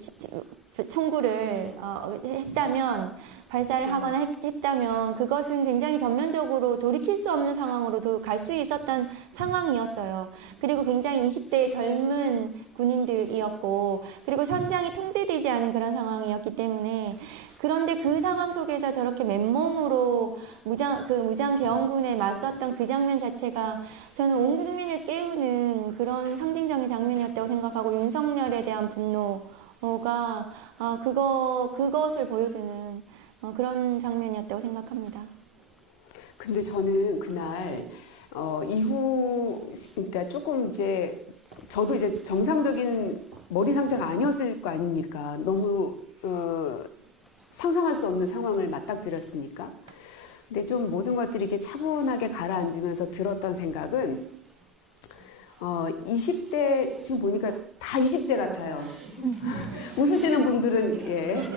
총구를 했다면, 발사를 하거나 했다면 그것은 굉장히 전면적으로 돌이킬 수 없는 상황으로도 갈 수 있었던 상황이었어요. 그리고 굉장히 20대의 젊은 군인들이었고, 그리고 현장이 통제되지 않은 그런 상황이었기 때문에, 그런데 그 상황 속에서 저렇게 맨몸으로 무장 계엄군에 맞섰던 그 장면 자체가 저는 온 국민을 깨우는 그런 상징적인 장면이었다고 생각하고, 윤석열에 대한 분노가 그것을 보여주는 그런 장면이었다고 생각합니다. 근데 저는 그날 이후, 그러니까 조금 저도 이제 정상적인 머리 상태가 아니었을 거 아닙니까? 너무 상상할 수 없는 상황을 맞닥뜨렸으니까. 근데 좀 모든 것들이 이렇게 차분하게 가라앉으면서 들었던 생각은 20대, 지금 보니까 다 20대 같아요. 웃으시는 분들은 예.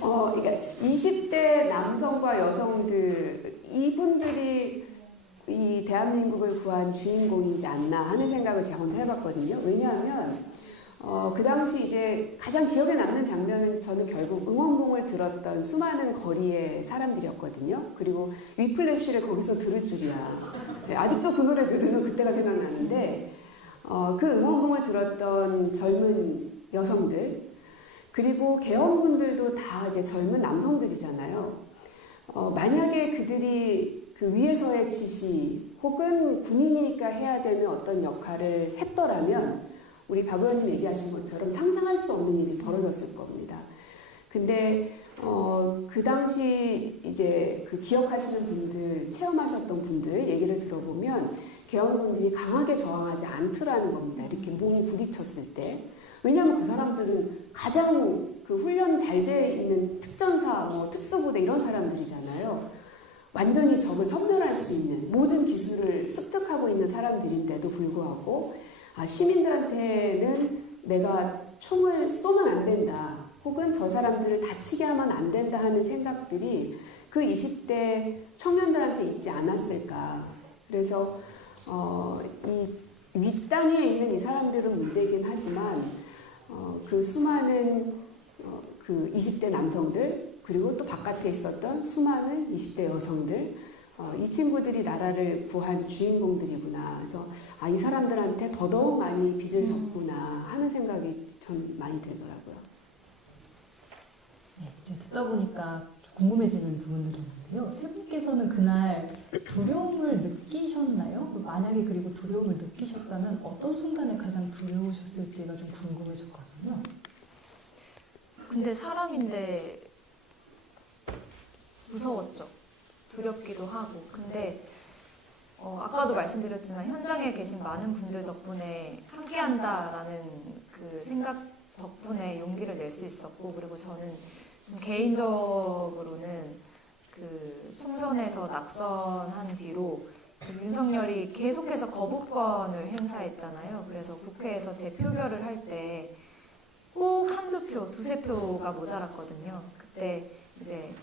그러니까 20대 남성과 여성들, 이분들이 이 대한민국을 구한 주인공이지 않나 하는 생각을 제가 혼자 해봤거든요. 왜냐하면 그 당시 이제 가장 기억에 남는 장면은 저는 결국 응원봉을 들었던 수많은 거리의 사람들이었거든요. 그리고 위플래시를 거기서 들을 줄이야. 네, 아직도 그 노래 들으면 그때가 생각나는데, 그 응원봉을 들었던 젊은 여성들, 그리고 계엄군들도 다 이제 젊은 남성들이잖아요. 만약에 그들이 그 위에서의 지시 혹은 군인이니까 해야 되는 어떤 역할을 했더라면 우리 박 의원님 얘기하신 것처럼 상상할 수 없는 일이 벌어졌을 겁니다. 근데 그 당시 이제 그 기억하시는 분들, 체험하셨던 분들 얘기를 들어보면 계엄군들이 강하게 저항하지 않더라는 겁니다. 이렇게 몸이 부딪혔을 때. 왜냐하면 그 사람들은 가장 그 훈련 잘 돼 있는 특전사, 특수부대 이런 사람들이잖아요. 완전히 적을 섬멸할 수 있는 모든 기술을 습득하고 있는 사람들인데도 불구하고 시민들한테는 내가 총을 쏘면 안 된다. 혹은 저 사람들을 다치게 하면 안 된다 하는 생각들이 그 20대 청년들한테 있지 않았을까. 그래서 이 윗단위에 있는 이 사람들은 문제이긴 하지만 그 수많은 그 20대 남성들 그리고 또 바깥에 있었던 수많은 20대 여성들 이 친구들이 나라를 구한 주인공들이구나. 그래서 이 사람들한테 더더욱 많이 빚을 졌구나 하는 생각이 전 많이 들더라고요. 네, 지금 듣다 보니까 좀 궁금해지는 부분들이 있는데요. 세 분께서는 그날 두려움을 느끼셨나요? 만약에 그리고 두려움을 느끼셨다면 어떤 순간에 가장 두려우셨을지가 좀 궁금해졌거든요. 근데 사람인데 무서웠죠. 두렵기도 하고. 근데 아까도 말씀드렸지만 현장에 계신 많은 분들 덕분에 함께한다라는 그 생각 덕분에 용기를 낼 수 있었고, 그리고 저는 좀 개인적으로는 그 총선에서 낙선한 뒤로 그 윤석열이 계속해서 거부권을 행사했잖아요. 그래서 국회에서 제 표결을 할 때 꼭 한두 표, 두세 표가 모자랐거든요. 그때 이제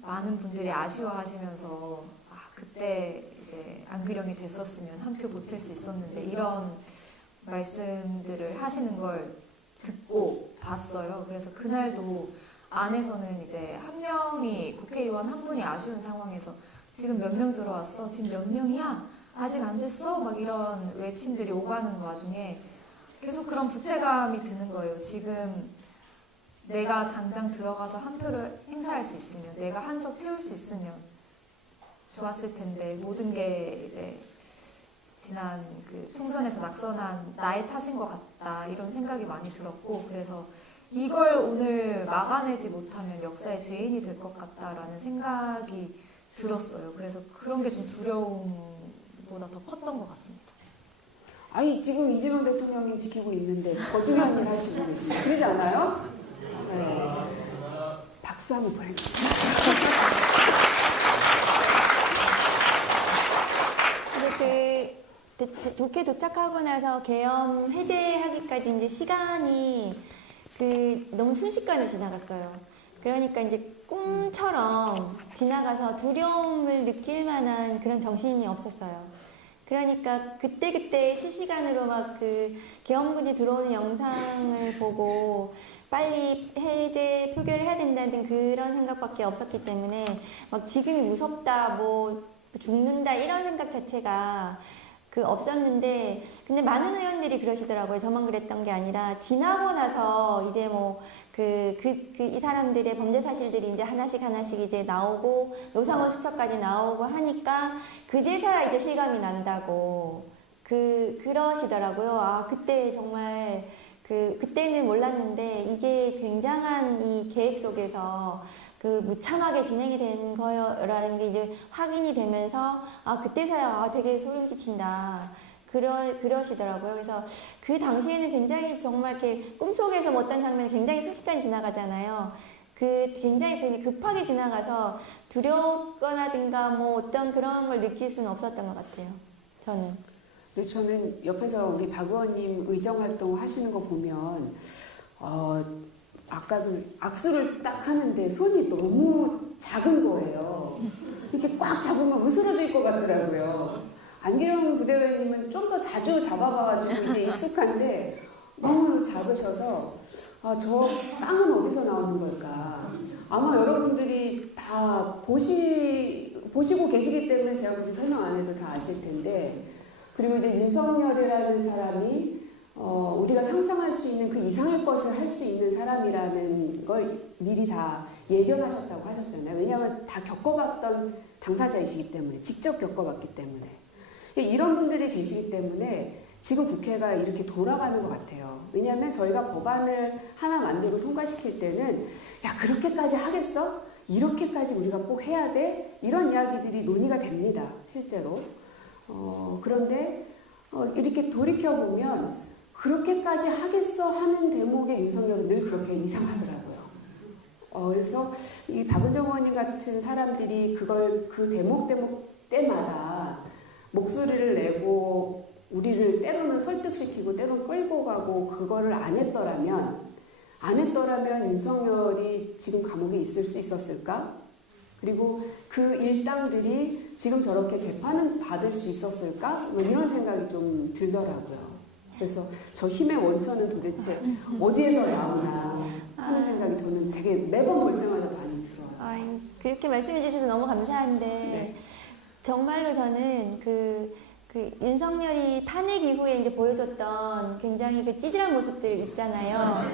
많은 분들이 아쉬워하시면서 그때 이제 안규령이 됐었으면 한 표 보탤 수 있었는데 이런 말씀들을 하시는 걸 듣고 봤어요. 그래서 그날도 안에서는 이제 한 명이 국회의원 한 분이 아쉬운 상황에서 지금 몇 명 들어왔어? 지금 몇 명이야? 아직 안 됐어? 막 이런 외침들이 오가는 와중에 계속 그런 부채감이 드는 거예요. 지금 내가 당장 들어가서 한 표를 행사할 수 있으면, 내가 한석 채울 수 있으면 좋았을 텐데 모든 게 이제 지난 그 총선에서 낙선한 나의 탓인 것 같다 이런 생각이 많이 들었고, 그래서 이걸 오늘 막아내지 못하면 역사의 죄인이 될 것 같다라는 생각이 들었어요. 그래서 그런 게 좀 두려움보다 더 컸던 것 같습니다. 아니 지금 이재명 대통령이 지키고 있는데 더 중요한 일 하시고 계시죠. 그러지 않아요? 네. 박수 한번 보내주세요. 도쿄에 도착하고 나서 계엄 해제하기까지 이제 시간이 너무 순식간에 지나갔어요. 그러니까 이제 꿈처럼 지나가서 두려움을 느낄 만한 그런 정신이 없었어요. 그러니까 그때 실시간으로 막 그 계엄군이 들어오는 영상을 보고 빨리 해제 표결을 해야 된다는 그런 생각밖에 없었기 때문에 막 지금이 무섭다, 뭐 죽는다 이런 생각 자체가 없었는데, 근데 많은 의원들이 그러시더라고요. 저만 그랬던 게 아니라 지나고 나서 이제 뭐 이 사람들의 범죄 사실들이 이제 하나씩 이제 나오고 노상원 수첩까지 나오고 하니까 그제서야 이제 실감이 난다고 그러시더라고요. 그때 정말 그때는 몰랐는데 이게 굉장한 이 계획 속에서 무참하게 진행이 된 거라는 게 이제 확인이 되면서 그때서야 되게 소름 끼친다. 그러시더라고요. 그래서 그 당시에는 굉장히 정말 이렇게 꿈속에서 어떤 장면이 굉장히 순식간에 지나가잖아요. 굉장히 급하게 지나가서 두렵거나든가 뭐 어떤 그런 걸 느낄 수는 없었던 것 같아요. 저는. 근데 저는 옆에서 우리 박 의원님 의정 활동 하시는 거 보면 아까도 악수를 딱 하는데 손이 너무 작은 거예요. 이렇게 꽉 잡으면 으스러질 것 같더라고요. 안규령 부대변인님은 좀 더 자주 잡아봐가지고 이제 익숙한데 너무 작으셔서 저 빵은 어디서 나오는 걸까? 아마 여러분들이 다 보시고 계시기 때문에 제가 굳이 설명 안 해도 다 아실 텐데, 그리고 이제 윤석열이라는 사람이 우리가 상상할 수 있는 그 이상의 것을 할 수 있는 사람이라는 걸 미리 다 예견하셨다고 하셨잖아요. 왜냐하면 다 겪어봤던 당사자이시기 때문에, 직접 겪어봤기 때문에. 이런 분들이 계시기 때문에 지금 국회가 이렇게 돌아가는 것 같아요. 왜냐하면 저희가 법안을 하나 만들고 통과시킬 때는 그렇게까지 하겠어? 이렇게까지 우리가 꼭 해야 돼? 이런 이야기들이 논의가 됩니다. 실제로. 그런데 이렇게 돌이켜보면 그렇게까지 하겠어 하는 대목의 윤석열은 늘 그렇게 이상하더라고요. 그래서 이 박은정 의원님 같은 사람들이 그 대목 때마다 목소리를 내고 우리를 때로는 설득시키고 때로는 끌고 가고 그거를 안 했더라면 안 했더라면 윤석열이 지금 감옥에 있을 수 있었을까? 그리고 그 일당들이 지금 저렇게 재판은 받을 수 있었을까? 뭐 이런 생각이 좀 들더라고요. 그래서 저 힘의 원천은 도대체 어디에서 나오나 하는 생각이 저는 되게 매번 볼 때마다 많이 들어요. 그렇게 말씀해 주셔서 너무 감사한데 네. 정말로 저는 그 윤석열이 탄핵 이후에 이제 보여줬던 굉장히 그 찌질한 모습들 있잖아요.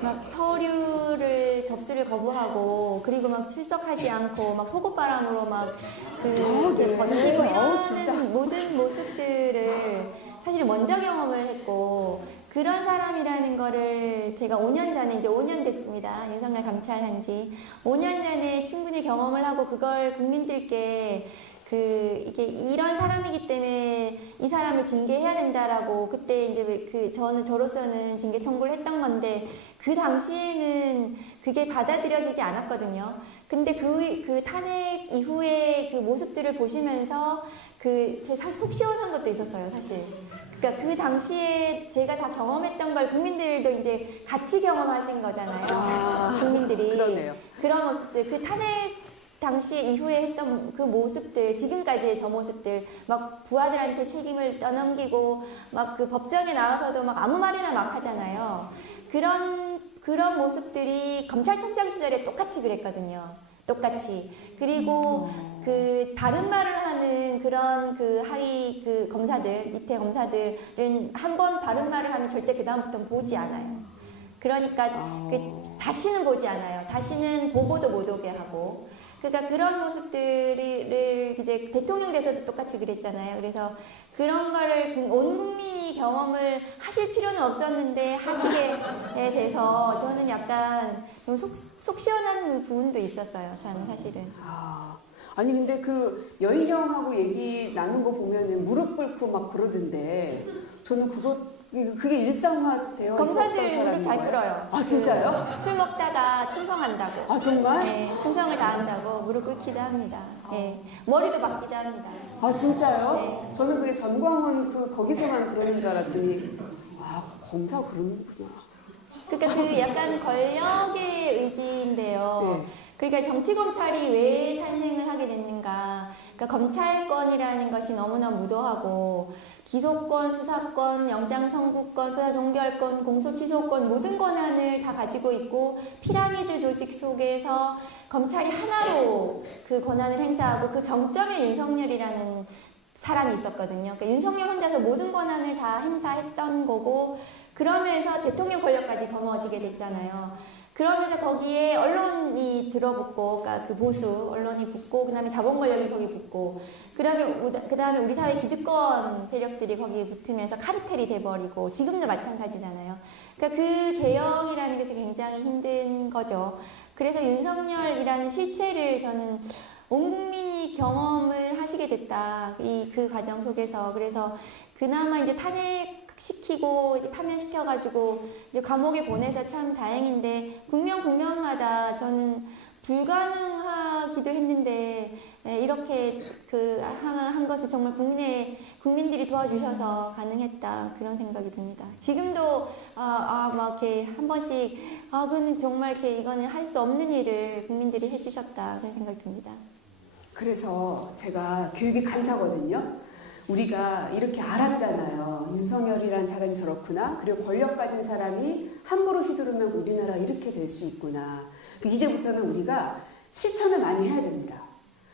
막 서류를 접수를 거부하고 그리고 막 출석하지 않고 막 속옷바람으로 막그 네. 버티고 진짜. 이러는 모든 모습들을 사실 먼저 경험을 했고 그런 사람이라는 거를 제가 5년 전에 이제 5년 됐습니다. 윤석열 감찰한 지 5년 전에 충분히 경험을 하고 그걸 국민들께 이게 이런 사람이기 때문에 이 사람을 징계해야 된다라고 그때 이제 저로서는 징계 청구를 했던 건데 그 당시에는 그게 받아들여지지 않았거든요. 근데 그 탄핵 이후에 그 모습들을 보시면서 제 속 시원한 것도 있었어요, 사실. 그러니까 그 당시에 제가 다 경험했던 걸 국민들도 이제 같이 경험하신 거잖아요. 국민들이. 그러네요. 그런 모습들, 그 탄핵 당시에 이후에 했던 그 모습들, 지금까지의 저 모습들, 막 부하들한테 책임을 떠넘기고, 막 그 법정에 나와서도 막 아무 말이나 막 하잖아요. 그런 모습들이 검찰총장 시절에 똑같이 그랬거든요. 똑같이. 그리고 그 다른 말을 하는 그런 그 하위 그 검사들, 밑에 검사들은 한 번 바른 말을 하면 절대 그다음부터는 보지 않아요. 그러니까 다시는 보지 않아요. 다시는 보고도 못 오게 하고. 그러니까 그런 모습들을 이제 대통령 돼서도 똑같이 그랬잖아요. 그래서 그런 거를 온 국민이 경험을 하실 필요는 없었는데 하시게 돼서 저는 약간 좀 속 시원한 부분도 있었어요. 저는 사실은. 아니 근데 그 여인형하고 얘기 나눈 거 보면은 무릎 꿇고 막 그러던데 저는 그게 일상화되어 있었던 검사들 무릎 사람인 잘 거예요? 꿇어요. 아 진짜요? 술 먹다가 충성한다고. 아 정말? 네, 충성을 다한다고 무릎 꿇기도 합니다. 네, 머리도 박기도 합니다. 아 진짜요? 네. 저는 그게 전광훈 거기서만 그러는 줄 알았더니 검사 그러는구나. 그러니까 그 약간 권력의 의지인데요. 네. 그러니까 정치검찰이 왜 탄생을 하게 됐는가. 그러니까 검찰권이라는 것이 너무나 무도하고 기소권, 수사권, 영장청구권, 수사종결권, 공소취소권 모든 권한을 다 가지고 있고 피라미드 조직 속에서 검찰이 하나로 그 권한을 행사하고 그 정점에 윤석열이라는 사람이 있었거든요. 그러니까 윤석열 혼자서 모든 권한을 다 행사했던 거고 그러면서 대통령 권력까지 거머쥐게 됐잖아요. 그러면서 거기에 언론이 들어붙고, 그러니까 그 보수 언론이 붙고, 그다음에 자본 권력이 거기 붙고, 그다음에 우리 사회 기득권 세력들이 거기에 붙으면서 카르텔이 돼버리고, 지금도 마찬가지잖아요. 그러니까 그 개혁이라는 것이 굉장히 힘든 거죠. 그래서 윤석열이라는 실체를 저는 온 국민이 경험을 하시게 됐다. 그 과정 속에서. 그래서 그나마 이제 탄핵시키고 이제 파면시켜가지고 이제 감옥에 보내서 참 다행인데 국면마다 저는 불가능하기도 했는데 이렇게 한 것을 정말 국민들이 도와주셔서 가능했다 그런 생각이 듭니다. 지금도 막 이렇게 한 번씩 그는 정말 이렇게 이거는 할 수 없는 일을 국민들이 해주셨다 그런 생각이 듭니다. 그래서 제가 교육이 간사거든요. 우리가 이렇게 알았잖아요. 윤석열이라는 사람이 저렇구나. 그리고 권력 가진 사람이 함부로 휘두르면 우리나라 이렇게 될 수 있구나. 이제부터는 우리가 실천을 많이 해야 됩니다.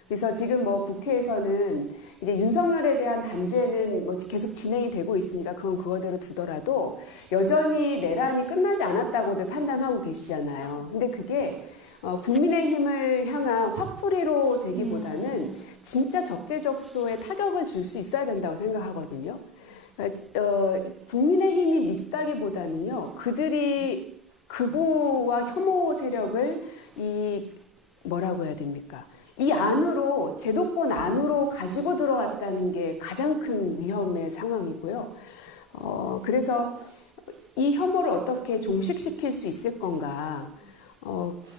그래서 지금 국회에서는 이제 윤석열에 대한 단죄는 계속 진행이 되고 있으니까 그건 그거대로 두더라도 여전히 내란이 끝나지 않았다고들 판단하고 계시잖아요. 근데 그게 국민의힘을 향한 화풀이로 되기보다는 진짜 적재적소에 타격을 줄 수 있어야 된다고 생각하거든요. 국민의힘이 밉다기보다는요, 그들이 극우와 혐오 세력을 뭐라고 해야 됩니까? 이 안으로, 제도권 안으로 가지고 들어왔다는 게 가장 큰 위험의 상황이고요. 그래서 이 혐오를 어떻게 종식시킬 수 있을 건가?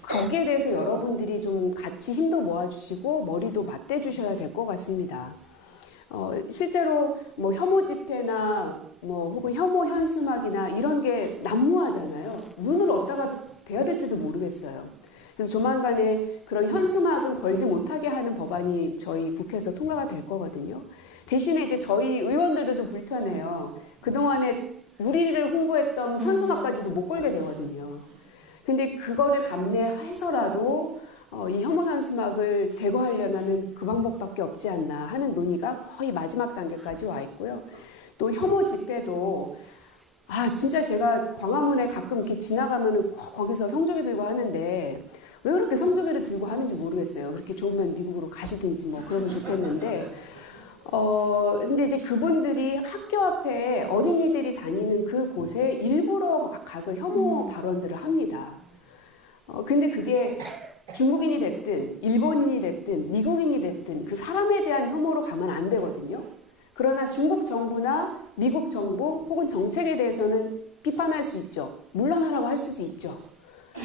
거기에 대해서 여러분들이 좀 같이 힘도 모아주시고 머리도 맞대주셔야 될 것 같습니다. 실제로 혐오 집회나 혹은 혐오 현수막이나 이런 게 난무하잖아요. 눈을 어디다가 돼야 될지도 모르겠어요. 그래서 조만간에 그런 현수막은 걸지 못하게 하는 법안이 저희 국회에서 통과가 될 거거든요. 대신에 이제 저희 의원들도 좀 불편해요. 그동안에 우리를 홍보했던 현수막까지도 못 걸게 되거든요. 근데 그거를 감내해서라도 이 혐오 현수막을 제거하려면 그 방법밖에 없지 않나 하는 논의가 거의 마지막 단계까지 와 있고요. 또 혐오 집회도 진짜 제가 광화문에 가끔 이렇게 지나가면은 거기서 성조기 들고 하는데 왜 그렇게 성조기를 들고 하는지 모르겠어요. 그렇게 좋으면 미국으로 가시든지 뭐 그러면 좋겠는데 근데 이제 그분들이 학교 앞에 어린이들이 다니는 그 곳에 일부러 가서 혐오 발언들을 합니다. 근데 그게 중국인이 됐든 일본인이 됐든 미국인이 됐든 그 사람에 대한 혐오로 가면 안 되거든요. 그러나 중국 정부나 미국 정부 혹은 정책에 대해서는 비판할 수 있죠. 물러나라고 할 수도 있죠.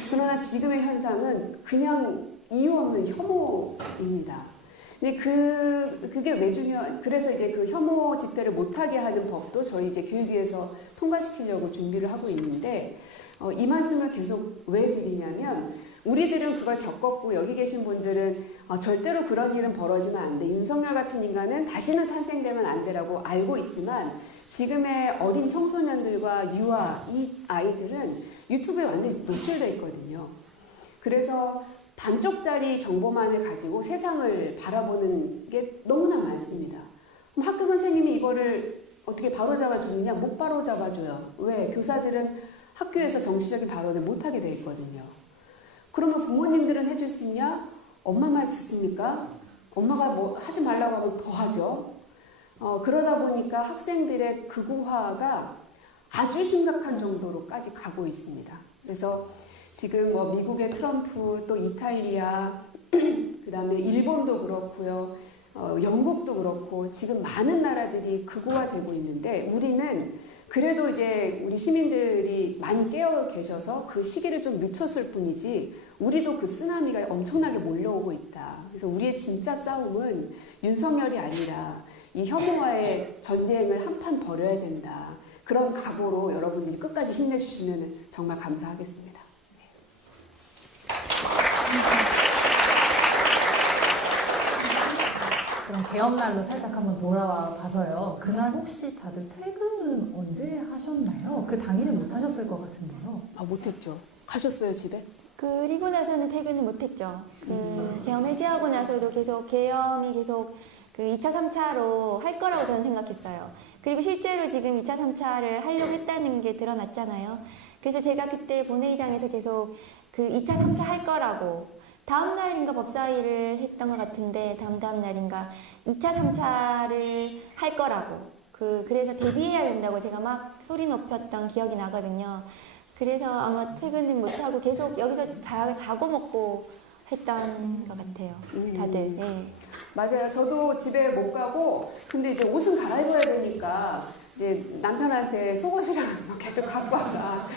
그러나 지금의 현상은 그냥 이유 없는 혐오입니다. 근데 그게 왜 그래서 이제 그 혐오 집회를 못하게 하는 법도 저희 이제 교육위에서 통과시키려고 준비를 하고 있는데 이 말씀을 계속 왜 드리냐면 우리들은 그걸 겪었고 여기 계신 분들은 절대로 그런 일은 벌어지면 안 돼. 윤석열 같은 인간은 다시는 탄생되면 안 되라고 알고 있지만 지금의 어린 청소년들과 유아 이 아이들은 유튜브에 완전히 노출되어 있거든요. 그래서 반쪽짜리 정보만을 가지고 세상을 바라보는 게 너무나 많습니다. 그럼 학교 선생님이 이거를 어떻게 바로잡아주느냐? 못 바로잡아줘요. 왜? 교사들은 학교에서 정치적인 발언을 못하게 돼 있거든요. 그러면 부모님들은 해줄 수 있냐? 엄마 말 듣습니까? 엄마가 뭐 하지 말라고 하면 더 하죠. 그러다 보니까 학생들의 극우화가 아주 심각한 정도로까지 가고 있습니다. 그래서 지금 뭐 미국의 트럼프, 또 이탈리아, 그 다음에 일본도 그렇고요, 영국도 그렇고 지금 많은 나라들이 극우화되고 있는데 우리는 그래도 이제 우리 시민들이 많이 깨어 계셔서 그 시기를 좀 늦췄을 뿐이지 우리도 그 쓰나미가 엄청나게 몰려오고 있다. 그래서 우리의 진짜 싸움은 윤석열이 아니라 이 혐오와의 전쟁을 한판 벌여야 된다. 그런 각오로 여러분들이 끝까지 힘내주시면 정말 감사하겠습니다. 그럼 개업날로 살짝 한번 돌아와 봐서요. 그날 혹시 다들 퇴근은 언제 하셨나요? 그 당일은 못 하셨을 것 같은데요. 못했죠. 가셨어요, 집에? 그리고 나서는 퇴근을 못했죠. 계엄 해제하고 나서도 계엄이 계속 그 2차, 3차로 할 거라고 저는 생각했어요. 그리고 실제로 지금 2차, 3차를 하려고 했다는 게 드러났잖아요. 그래서 제가 그때 본회의장에서 계속 그 2차, 3차 할 거라고 다음 날인가 법사위를 했던 것 같은데 다음 날인가 2차, 3차를 할 거라고 그래서 대비해야 된다고 제가 막 소리 높였던 기억이 나거든요. 그래서 아마 퇴근은 못하고 계속 여기서 자고 먹고 했던 것 같아요. 다들. 네. 맞아요. 저도 집에 못 가고 근데 이제 옷은 갈아입어야 되니까 이제 남편한테 속옷이랑 계속 갖고 와라.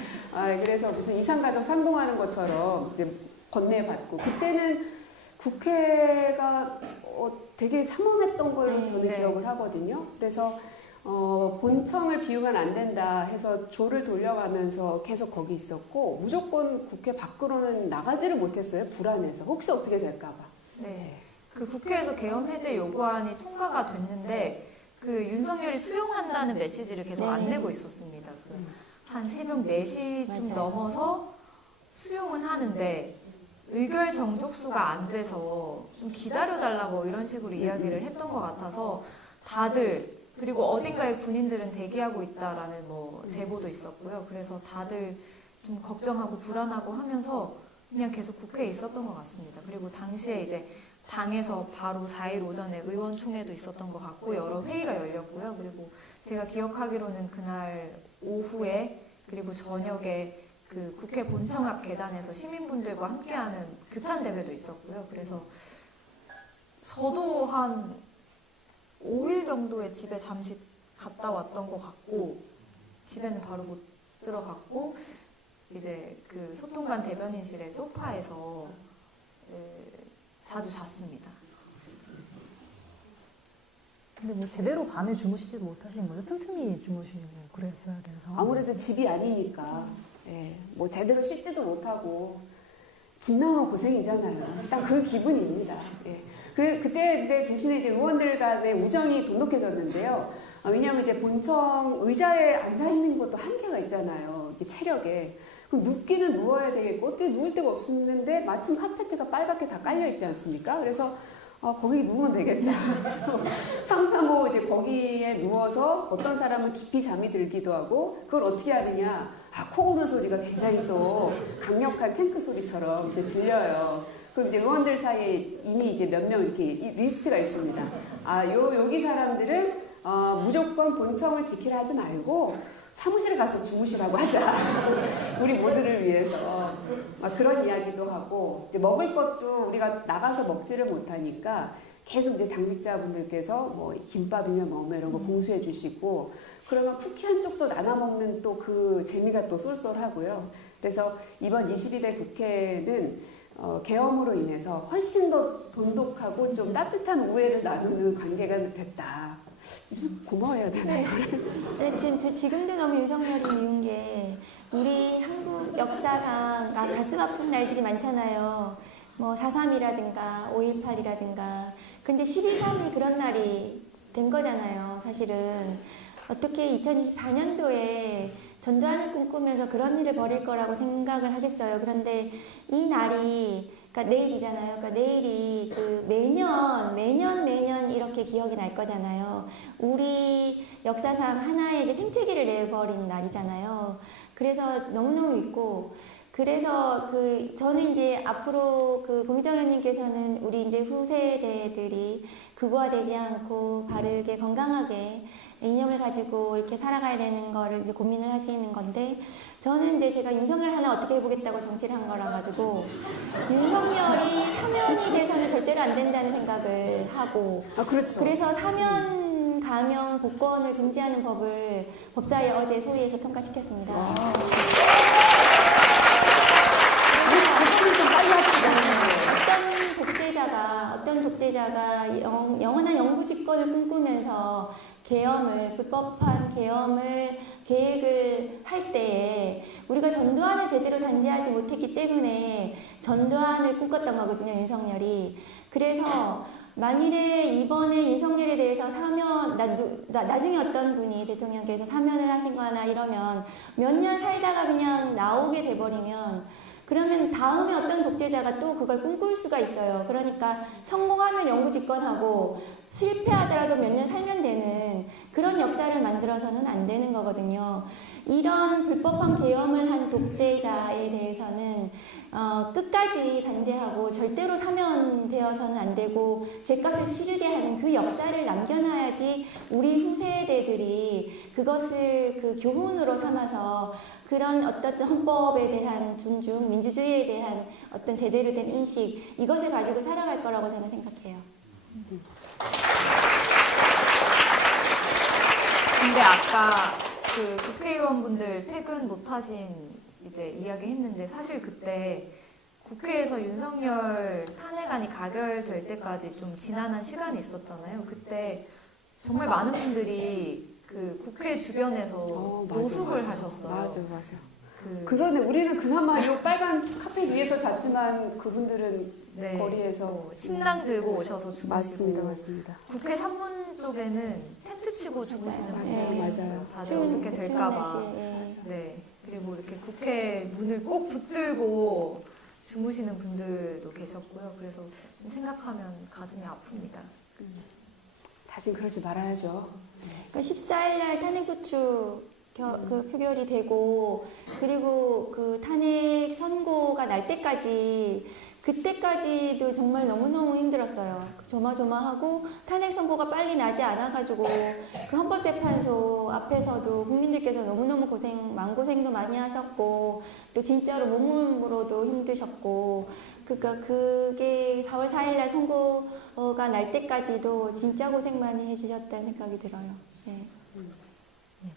그래서 무슨 이상가족 상봉하는 것처럼 이제 건네받고 그때는 국회가 되게 삼엄했던 걸로 저는 기억을 하거든요. 그래서 본청을 비우면 안 된다 해서 조를 돌려가면서 계속 거기 있었고 무조건 국회 밖으로는 나가지를 못했어요. 불안해서 혹시 어떻게 될까봐. 네. 그 국회에서 계엄 해제 요구안이 통과가 됐는데 그 윤석열이 수용한다는 메시지를 계속 안 내고 있었습니다. 한 새벽 4시쯤 맞아요. 넘어서 수용은 하는데 의결 정족수가 안 돼서 좀 기다려달라 뭐 이런 식으로 이야기를 했던 것 같아서 다들 그리고 어딘가에 군인들은 대기하고 있다라는 뭐 제보도 있었고요. 그래서 다들 좀 걱정하고 불안하고 하면서 그냥 계속 국회에 있었던 것 같습니다. 그리고 당시에 이제 당에서 바로 4일 오전에 의원총회도 있었던 것 같고 여러 회의가 열렸고요. 그리고 제가 기억하기로는 그날 오후에 그리고 저녁에 그 국회 본청 앞 계단에서 시민분들과 함께하는 규탄 대회도 있었고요. 그래서 저도 한 5일 정도에 집에 잠시 갔다 왔던 것 같고 집에는 바로 못 들어갔고 이제 그 소통관 대변인실의 소파에서 자주 잤습니다. 근데 뭐 제대로 밤에 주무시지도 못하신 거죠? 틈틈이 주무시고 그랬어야 돼서. 아무래도 집이 아니니까 예, 뭐 제대로 씻지도 못하고 집 나오면 고생이잖아요. 딱 그 기분입니다. 예. 그때 근데 대신에 이제 의원들 간의 우정이 돈독해졌는데요. 왜냐하면 이제 본청 의자에 앉아 있는 것도 한계가 있잖아요. 이게 체력에. 그럼 눕기는 누워야 되겠고 어떻게 누울 데가 없었는데 마침 카페트가 빨갛게 다 깔려 있지 않습니까? 그래서 거기 누우면 되겠다. 삼삼오오 이제 거기에 누워서 어떤 사람은 깊이 잠이 들기도 하고 그걸 어떻게 하느냐. 코 고는 소리가 굉장히 또 강력한 탱크 소리처럼 이제 들려요. 그럼 이제 의원들 사이에 이미 이제 몇 명 이렇게 리스트가 있습니다. 여기 사람들은 무조건 본청을 지키라 하지 말고 사무실에 가서 주무시라고 하자. 우리 모두를 위해서. 그런 이야기도 하고, 이제 먹을 것도 우리가 나가서 먹지를 못하니까 계속 이제 당직자분들께서 뭐 김밥이면 뭐 이런 거 공수해 주시고, 그러면 쿠키 한 쪽도 나눠 먹는 또 그 재미가 또 쏠쏠하고요. 그래서 이번 22대 국회는 계엄으로 인해서 훨씬 더 돈독하고 좀 따뜻한 우애를 나누는 관계가 됐다. 고마워해야 되나요? 네, 지금도 너무 윤석열이 미운 게 우리 한국 역사상 가슴 아픈 날들이 많잖아요. 뭐 4.3이라든가 5.18이라든가. 근데 12.3이 그런 날이 된 거잖아요. 사실은 어떻게 2024년도에 전두환을 꿈꾸면서 그런 일을 벌일 거라고 생각을 하겠어요. 그런데 이 날이 그러니까 내일이잖아요. 그러니까 내일이 그 매년 이렇게 기억이 날 거잖아요. 우리 역사상 하나의 이제 생채기를 내버린 날이잖아요. 그래서 너무너무 믿고, 그래서 저는 이제 앞으로 고미정 의원님께서는 우리 이제 후세대들이 극우화되지 않고 바르게 건강하게 이념을 가지고 이렇게 살아가야 되는 거를 이제 고민을 하시는 건데, 저는 이제 제가 윤석열 하나 어떻게 해보겠다고 정치를 한 거라 가지고 윤석열이 사면이 돼서는 절대로 안 된다는 생각을 하고, 그렇죠. 그래서 사면 감형 복권을 금지하는 법을 법사위 어제 소위에서 통과시켰습니다. 어떤 독재자가 영원한 영구집권을 꿈꾸면서 불법한 계엄을 계획을 할 때에 우리가 전두환을 제대로 단죄하지 못했기 때문에 전두환을 꿈꿨던 거거든요, 윤석열이. 그래서 만일에 이번에 윤석열에 대해서 나중에 어떤 분이 대통령께서 사면을 하신 거나 이러면 몇 년 살다가 그냥 나오게 돼버리면, 그러면 다음에 어떤 독재자가 또 그걸 꿈꿀 수가 있어요. 그러니까 성공하면 영구집권하고 실패하더라도 몇 년 살면 되는 그런 역사를 만들어서는 안 되는 거거든요. 이런 불법한 계엄을 한 독재자에 대해서는 끝까지 단죄하고 절대로 사면되어서는 안 되고 죄값을 치르게 하는 그 역사를 남겨놔야지 우리 후세대들이 그것을 교훈으로 삼아서 그런 어떤 헌법에 대한 존중, 민주주의에 대한 어떤 제대로 된 인식, 이것을 가지고 살아갈 거라고 저는 생각해요. 근데 아까 국회의원분들 퇴근 못하신 이제 이야기 했는데, 사실 그때 국회에서 윤석열 탄핵안이 가결될 때까지 좀 지난한 시간이 있었잖아요. 그때 정말 많은 분들이 국회 주변에서 노숙을 하셨어요. 맞아. 그러네. 우리는 그나마 이 빨간 카페 위에서 잤지만 그분들은 거리에서 침낭 들고 오셔서 주무시고. 맞습니다. 국회 3문 쪽에는 텐트 치고 주무시는 분들이 계셨어요. 다들 추운 어떻게 될까봐. 날씨에. 네. 그리고 이렇게 국회 문을 꼭 붙들고 주무시는 분들도 계셨고요. 그래서 좀 생각하면 가슴이 아픕니다. 다신 그러지 말아야죠. 그러니까 14일 날 탄핵소추 표결이 되고, 그리고 탄핵 선고가 날 때까지, 그때까지도 정말 너무너무 힘들었어요. 조마조마하고 탄핵 선고가 빨리 나지 않아가지고 헌법재판소 앞에서도 국민들께서 너무너무 마음고생도 많이 하셨고, 또 진짜로 몸으로도 힘드셨고, 그러니까 그게 4월 4일 날 선고가 날 때까지도 진짜 고생 많이 해주셨다는 생각이 들어요. 네.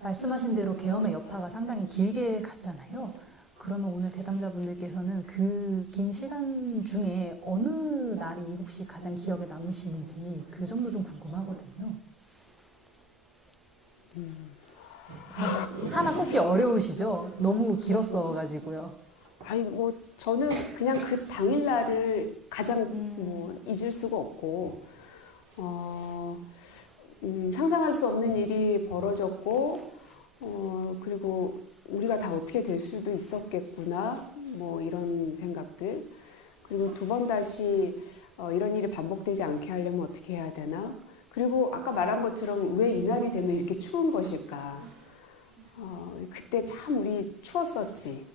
말씀하신 대로 계엄의 여파가 상당히 길게 갔잖아요. 그러면 오늘 대담자분들께서는 그 긴 시간 중에 어느 날이 혹시 가장 기억에 남으시는지 그 점도 좀 궁금하거든요. 하나 꼽기 어려우시죠? 너무 길었어가지고요. 아니 뭐 저는 그냥 그 당일날을 가장 뭐 잊을 수가 없고 상상할 수 없는 일이 벌어졌고 그리고 우리가 다 어떻게 될 수도 있었겠구나 뭐 이런 생각들 그리고 두 번 다시 이런 일이 반복되지 않게 하려면 어떻게 해야 되나 그리고 아까 말한 것처럼 왜 이날이 되면 이렇게 추운 것일까 그때 참 우리 추웠었지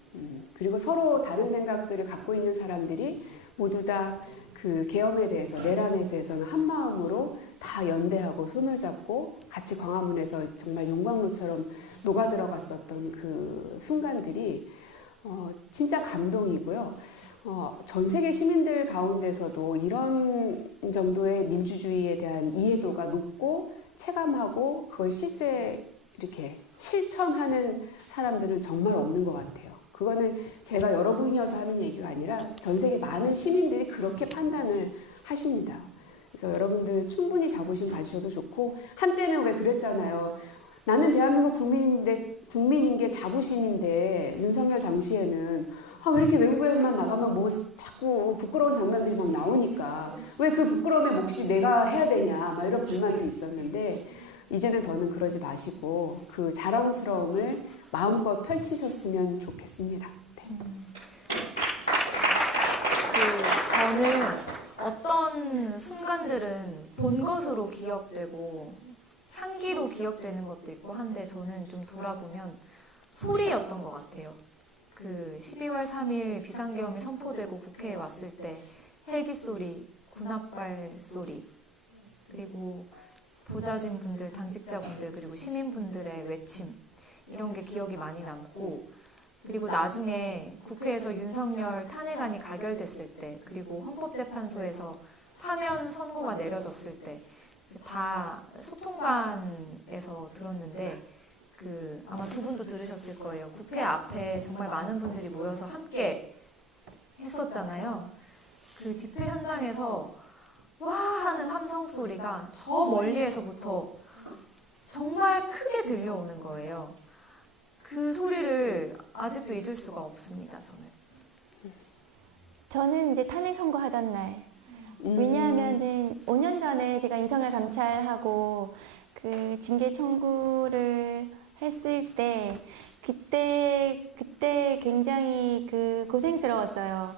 그리고 서로 다른 생각들을 갖고 있는 사람들이 모두 다 그 계엄에 대해서 내란에 대해서는 한 마음으로 다 연대하고 손을 잡고 같이 광화문에서 정말 용광로처럼 녹아 들어갔었던 그 순간들이 진짜 감동이고요. 전 세계 시민들 가운데서도 이런 정도의 민주주의에 대한 이해도가 높고 체감하고 그걸 실제 이렇게 실천하는 사람들은 정말 없는 것 같아요. 그거는 제가 여러분이어서 하는 얘기가 아니라 전 세계 많은 시민들이 그렇게 판단을 하십니다. 그래서 여러분들 충분히 자부심 가지셔도 좋고 한때는 왜 그랬잖아요. 나는 대한민국 국민인 게 자부심인데 윤석열 당시에는 왜 이렇게 외국에만 나가면 뭐 자꾸 부끄러운 장면들이 막 나오니까 왜 그 부끄러움의 몫이 내가 해야 되냐 막 이런 불만이 있었는데 이제는 더는 그러지 마시고 그 자랑스러움을 마음껏 펼치셨으면 좋겠습니다. 네. 저는 어떤 순간들은 본 것으로 기억되고 향기로 기억되는 것도 있고 한데 저는 좀 돌아보면 소리였던 것 같아요. 그 12월 3일 비상계엄이 선포되고 국회에 왔을 때 헬기 소리, 군합발 소리, 그리고 보좌진 분들, 당직자분들, 그리고 시민분들의 외침 이런 게 기억이 많이 남고 그리고 나중에 국회에서 윤석열 탄핵안이 가결됐을 때 그리고 헌법재판소에서 파면 선고가 내려졌을 때 다 소통관에서 들었는데 아마 두 분도 들으셨을 거예요. 국회 앞에 정말 많은 분들이 모여서 함께 했었잖아요. 그 집회 현장에서 와 하는 함성 소리가 저 멀리에서부터 정말 크게 들려오는 거예요. 그 소리를 아직도 잊을 수가 없습니다. 저는 이제 탄핵 선고하던 날 왜냐하면은 5년 전에 제가 윤석열 감찰하고 그 징계 청구를 했을 때 그때 굉장히 그 고생스러웠어요.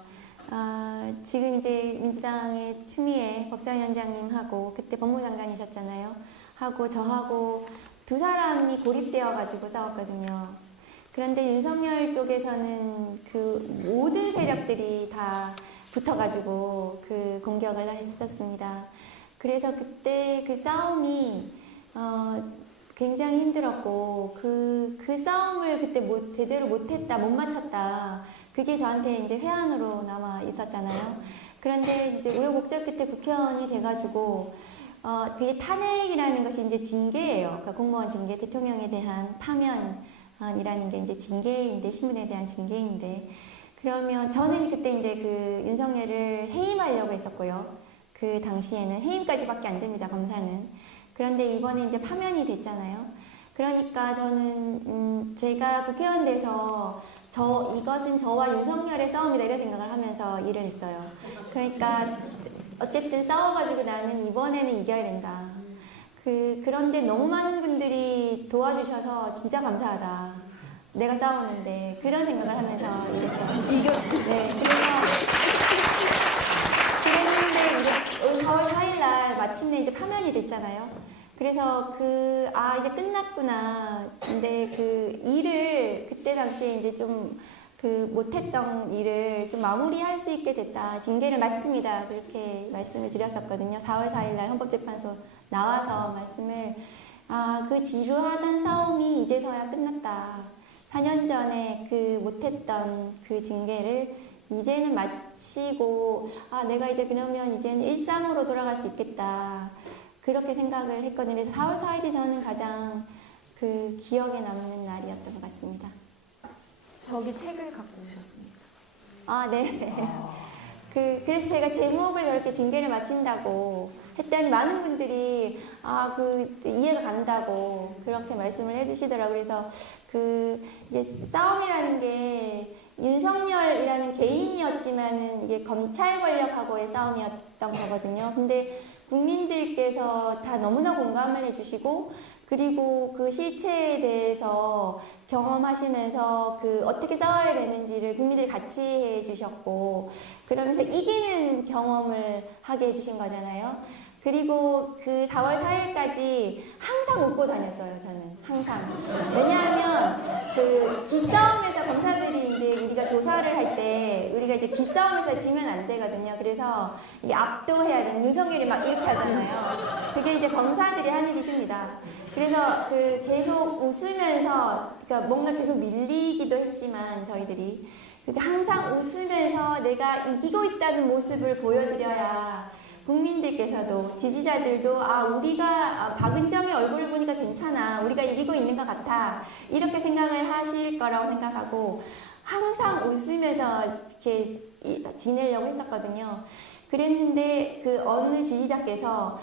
지금 이제 민주당의 추미애 법사위원장님하고 그때 법무장관이셨잖아요. 하고 저하고 두 사람이 고립되어가지고 싸웠거든요. 그런데 윤석열 쪽에서는 그 모든 세력들이 다 붙어가지고 그 공격을 했었습니다. 그래서 그때 그 싸움이 굉장히 힘들었고 그 싸움을 그때 제대로 못했다, 못 맞췄다. 그게 저한테 이제 회한으로 남아 있었잖아요. 그런데 이제 우여곡절 끝에 국회의원이 돼가지고 그게 탄핵이라는 것이 이제 징계예요. 그러니까 공무원 징계, 대통령에 대한 파면이라는 게 이제 징계인데, 신분에 대한 징계인데, 그러면 저는 그때 이제 그 윤석열을 해임하려고 했었고요. 그 당시에는 해임까지밖에 안 됩니다, 검사는. 그런데 이번에 이제 파면이 됐잖아요. 그러니까 저는 제가 국회의원 돼서 이것은 저와 윤석열의 싸움이다 이런 생각을 하면서 일을 했어요. 그러니까 어쨌든 싸워가지고 나는 이번에는 이겨야 된다. 그런데 너무 많은 분들이 도와주셔서 진짜 감사하다. 내가 싸우는데 그런 생각을 하면서 일했어요. 이겼어. 네, 그랬는데 이제 4월 4일날 마침내 이제 파면이 됐잖아요. 그래서 이제 끝났구나. 근데 그 일을 그때 당시에 이제 좀 못했던 일을 좀 마무리할 수 있게 됐다. 징계를 마칩니다. 그렇게 말씀을 드렸었거든요. 4월 4일날 헌법재판소 나와서 말씀을 그 지루하던 싸움이 이제서야 끝났다. 4년 전에 못했던 그 징계를 이제는 마치고 내가 이제 그러면 이제는 일상으로 돌아갈 수 있겠다. 그렇게 생각을 했거든요. 그래서 4월 4일이 저는 가장 기억에 남는 날이었던 것 같습니다. 저기 책을 갖고 오셨습니다. 네. 그래서 제가 제목을 저렇게 징계를 마친다고 했더니 많은 분들이 이해가 간다고 그렇게 말씀을 해주시더라고요. 그래서 이게 싸움이라는 게 윤석열이라는 개인이었지만은 이게 검찰 권력하고의 싸움이었던 거거든요. 근데 국민들께서 다 너무나 공감을 해주시고, 그리고 그 실체에 대해서 경험하시면서 어떻게 싸워야 되는지를 국민들이 같이 해주셨고, 그러면서 이기는 경험을 하게 해주신 거잖아요. 그리고 그 4월 4일까지 항상 웃고 다녔어요, 저는. 항상. 왜냐하면 기싸움에서 검사들이 이제 우리가 조사를 할 때 우리가 이제 기싸움에서 지면 안 되거든요. 그래서 이게 압도해야 되는, 윤석열이 막 이렇게 하잖아요. 그게 이제 검사들이 하는 짓입니다. 그래서 계속 웃으면서, 그러니까 뭔가 계속 밀리기도 했지만 저희들이 항상 웃으면서 내가 이기고 있다는 모습을 보여드려야 국민들께서도, 지지자들도 우리가 박은정의 얼굴을 보니까 괜찮아, 우리가 이기고 있는 것 같아, 이렇게 생각을 하실 거라고 생각하고 항상 웃으면서 이렇게 지내려고 했었거든요. 그랬는데 어느 지지자께서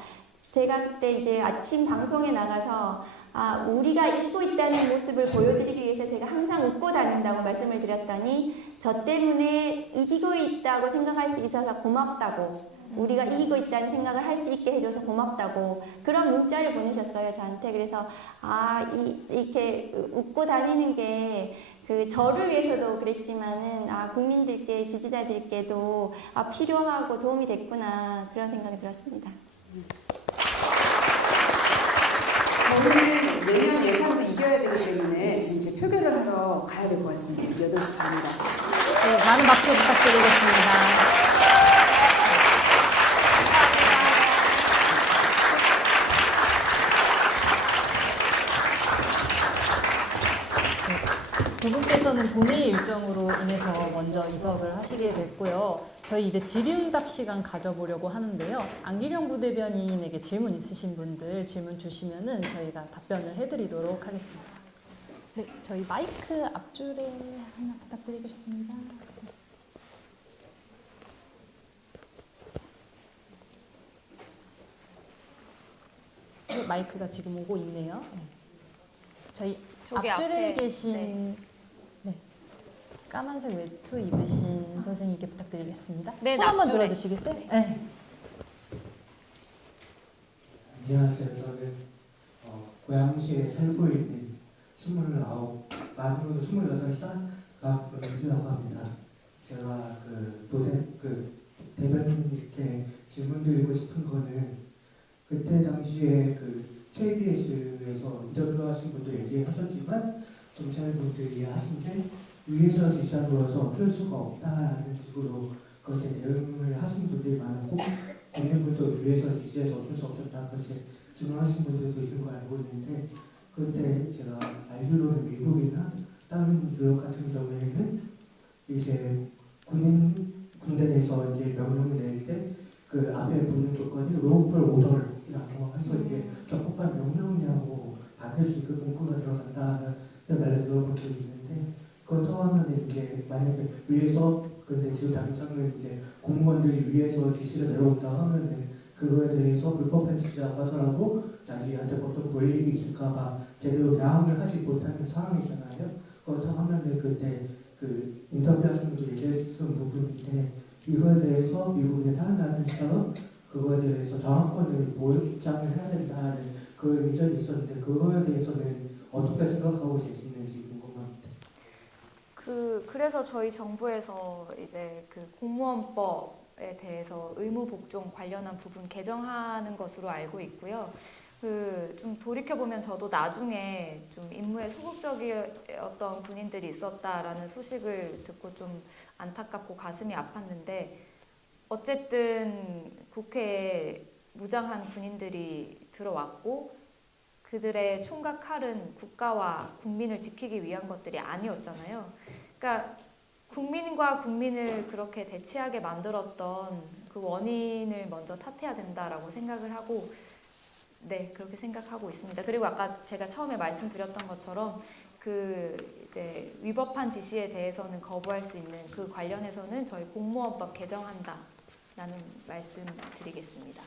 제가 그때 이제 아침 방송에 나가서 우리가 이기고 있다는 모습을 보여드리기 위해서 제가 항상 웃고 다닌다고 말씀을 드렸더니, 저 때문에 이기고 있다고 생각할 수 있어서 고맙다고, 우리가 이기고 있다는 생각을 할 수 있게 해줘서 고맙다고 그런 문자를 보내셨어요, 저한테. 그래서 이렇게 웃고 다니는 게 저를 위해서도 그랬지만은 국민들께, 지지자들께도 필요하고 도움이 됐구나, 그런 생각이 들었습니다. 저희는 내년 예산도 이겨야 되기 때문에 지금 이제 표결을 하러 가야 될 것 같습니다. 8시 반입니다. 네, 많은 박수 부탁드리겠습니다. 두 분께서는 본회의 일정으로 인해서 먼저 이석을 하시게 됐고요. 저희 이제 질의응답 시간 가져보려고 하는데요. 안기령 부대변인에게 질문 있으신 분들 질문 주시면은 저희가 답변을 해드리도록 하겠습니다. 네, 저희 마이크 앞줄에 하나 부탁드리겠습니다. 네, 마이크가 지금 오고 있네요. 네. 저희 저기 앞줄에 앞에, 계신 까만색 외투 입으신 선생님께 부탁드리겠습니다. 맨 손 한번 앞줄에. 들어주시겠어요? 네. 안녕하세요. 저는 고양시에 살고 있는 29, 만으로 28살 박은주라고 합니다. 제가 대변인님께 질문 드리고 싶은 거는, 그때 당시에 KBS에서 인터뷰하신 분도 얘기하셨지만 경찰분들이 하신 게 위에서 지시하고서 어쩔 수가 없다는 식으로 그것에 대응을 하신 분들이 많았고, 국민분도 위에서 지시해서 어쩔 수 없었다 그렇게 증언하신 분들도 있는 걸 알고 있는데, 그때 제가 알기로는 미국이나 다른 유럽 같은 경우에는 이제 군대에서 이제 명령을 낼 때 앞에 붙는 조건이 로우풀 오더라고 해서 이게 적법한 명령이냐고 받을 수 있게 문구가 들어간다는 말을 들어본 적이 있는데, 그렇다고 하면 이제 만약에 위에서, 근데 지금 당장은 이제 공무원들이 위에서 지시를 내려온다 하면은 그거에 대해서 불법한 지시라고 하더라도 자기한테 어떤 불이익이 있을까봐 제대로 대항을 하지 못하는 상황이잖아요. 그렇다고 하면은 그때 인터뷰하시는 분도 얘기했던 부분인데, 이거에 대해서 미국의 다른 나라들처럼 그거에 대해서 저항권을 보장을 해야 된다는 그 의견이 있었는데, 그거에 대해서는 어떻게 생각하고 계시는지 궁금합니다. 그래서 저희 정부에서 이제 공무원법에 대해서 의무 복종 관련한 부분 개정하는 것으로 알고 있고요. 좀 돌이켜보면 저도 나중에 좀 임무에 소극적이었던 군인들이 있었다라는 소식을 듣고 좀 안타깝고 가슴이 아팠는데, 어쨌든 국회에 무장한 군인들이 들어왔고 그들의 총각 칼은 국가와 국민을 지키기 위한 것들이 아니었잖아요. 그러니까 국민과 국민을 그렇게 대치하게 만들었던 그 원인을 먼저 탓해야 된다라고 생각을 하고, 네, 그렇게 생각하고 있습니다. 그리고 아까 제가 처음에 말씀드렸던 것처럼 이제 위법한 지시에 대해서는 거부할 수 있는 그 관련해서는 저희 공무원법 개정한다라는 말씀 드리겠습니다.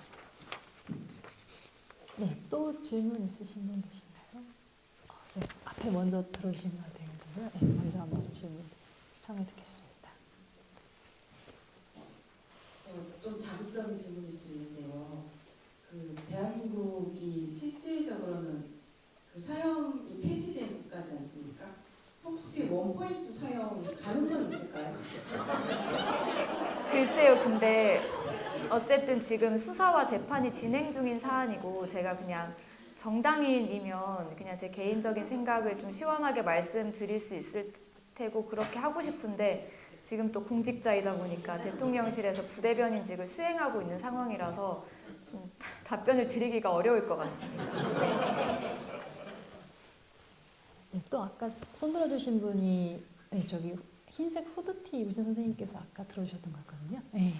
네, 또 질문 있으신 분 계신가요? 저 앞에 먼저 들어주시면 되거든요. 네, 먼저 한번 질문 청해 듣겠습니다. 좀 자극적인 질문일 수 있는데요. 그 대한민국이 실질적으로는 그 사형이 폐지된 국가지 않습니까? 혹시 원포인트 사형 가능성이 있을까요? 글쎄요, 근데 어쨌든 지금 수사와 재판이 진행 중인 사안이고 제가 그냥 정당인이면 그냥 제 개인적인 생각을 좀 시원하게 말씀드릴 수 있을 테고 그렇게 하고 싶은데 지금 또 공직자이다 보니까 대통령실에서 부대변인직을 수행하고 있는 상황이라서 좀 답변을 드리기가 어려울 것 같습니다. 네, 또 아까 손 들어주신 분이 네, 저기 흰색 후드티 입으신 선생님께서 아까 들어주셨던 것 같거든요. 네.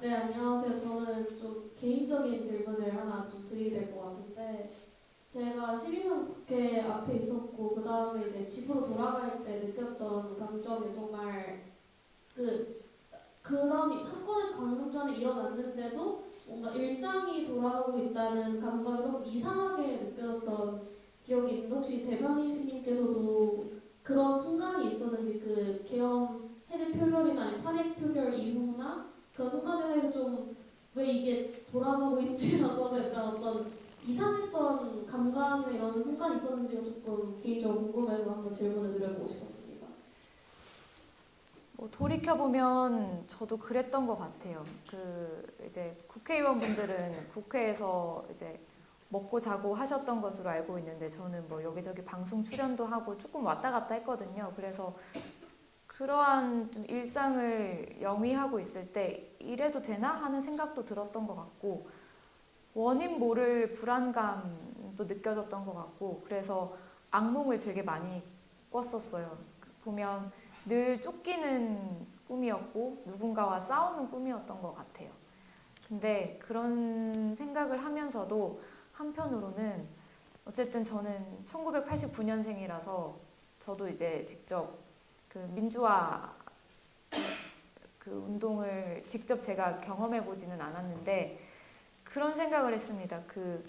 네, 안녕하세요. 저는 좀 개인적인 질문을 하나 좀 드리게 될 것 같은데, 제가 12년 국회 앞에 있었고, 그 다음에 이제 집으로 돌아갈 때 느꼈던 감정이 정말 그런 사건의 방금 전에 일어났는데도 뭔가 일상이 돌아가고 있다는 감각이 너무 이상하게 느껴졌던 기억이 있는데, 혹시 대변인님께서도 그런 순간이 있었는지, 그 계엄 해제 표결이나 아니면 탄핵 표결 이후나 그런 순간에 대해서 좀 왜 이게 돌아가고 있지라고 하는 약간 어떤 이상했던 감각이나 이런 순간이 있었는지가 조금 개인적으로 궁금해서 한번 질문을 드려보고 싶었습니다. 뭐 돌이켜보면 저도 그랬던 것 같아요. 그 이제 국회의원분들은 국회에서 이제 먹고 자고 하셨던 것으로 알고 있는데 저는 뭐 여기저기 방송 출연도 하고 조금 왔다 갔다 했거든요. 그래서 그러한 좀 일상을 영위하고 있을 때 이래도 되나 하는 생각도 들었던 것 같고 원인 모를 불안감도 느껴졌던 것 같고 그래서 악몽을 되게 많이 꿨었어요. 보면 늘 쫓기는 꿈이었고 누군가와 싸우는 꿈이었던 것 같아요. 근데 그런 생각을 하면서도 한편으로는 어쨌든 저는 1989년생이라서 저도 이제 직접 그 민주화 그 운동을 직접 제가 경험해 보지는 않았는데 그런 생각을 했습니다. 그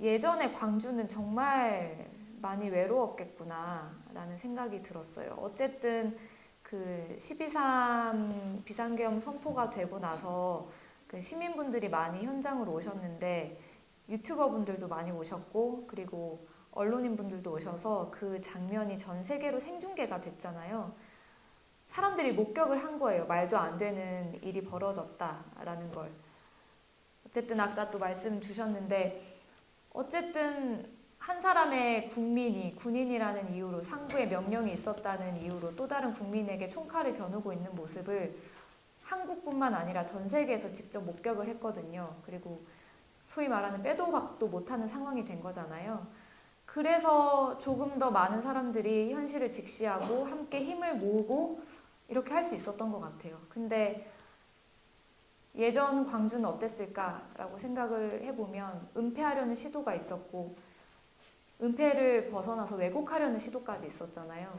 예전에 광주는 정말 많이 외로웠겠구나라는 생각이 들었어요. 어쨌든 그 12.3 비상계엄 선포가 되고 나서 그 시민분들이 많이 현장으로 오셨는데 유튜버 분들도 많이 오셨고 그리고 언론인 분들도 오셔서 그 장면이 전 세계로 생중계가 됐잖아요. 사람들이 목격을 한 거예요. 말도 안 되는 일이 벌어졌다라는 걸. 어쨌든 아까 또 말씀 주셨는데 어쨌든 한 사람의 국민이 군인이라는 이유로 상부의 명령이 있었다는 이유로 또 다른 국민에게 총칼을 겨누고 있는 모습을 한국뿐만 아니라 전 세계에서 직접 목격을 했거든요. 그리고 소위 말하는 빼도 박도 못하는 상황이 된 거잖아요. 그래서 조금 더 많은 사람들이 현실을 직시하고 함께 힘을 모으고 이렇게 할 수 있었던 것 같아요. 근데 예전 광주는 어땠을까라고 생각을 해보면 은폐하려는 시도가 있었고 은폐를 벗어나서 왜곡하려는 시도까지 있었잖아요.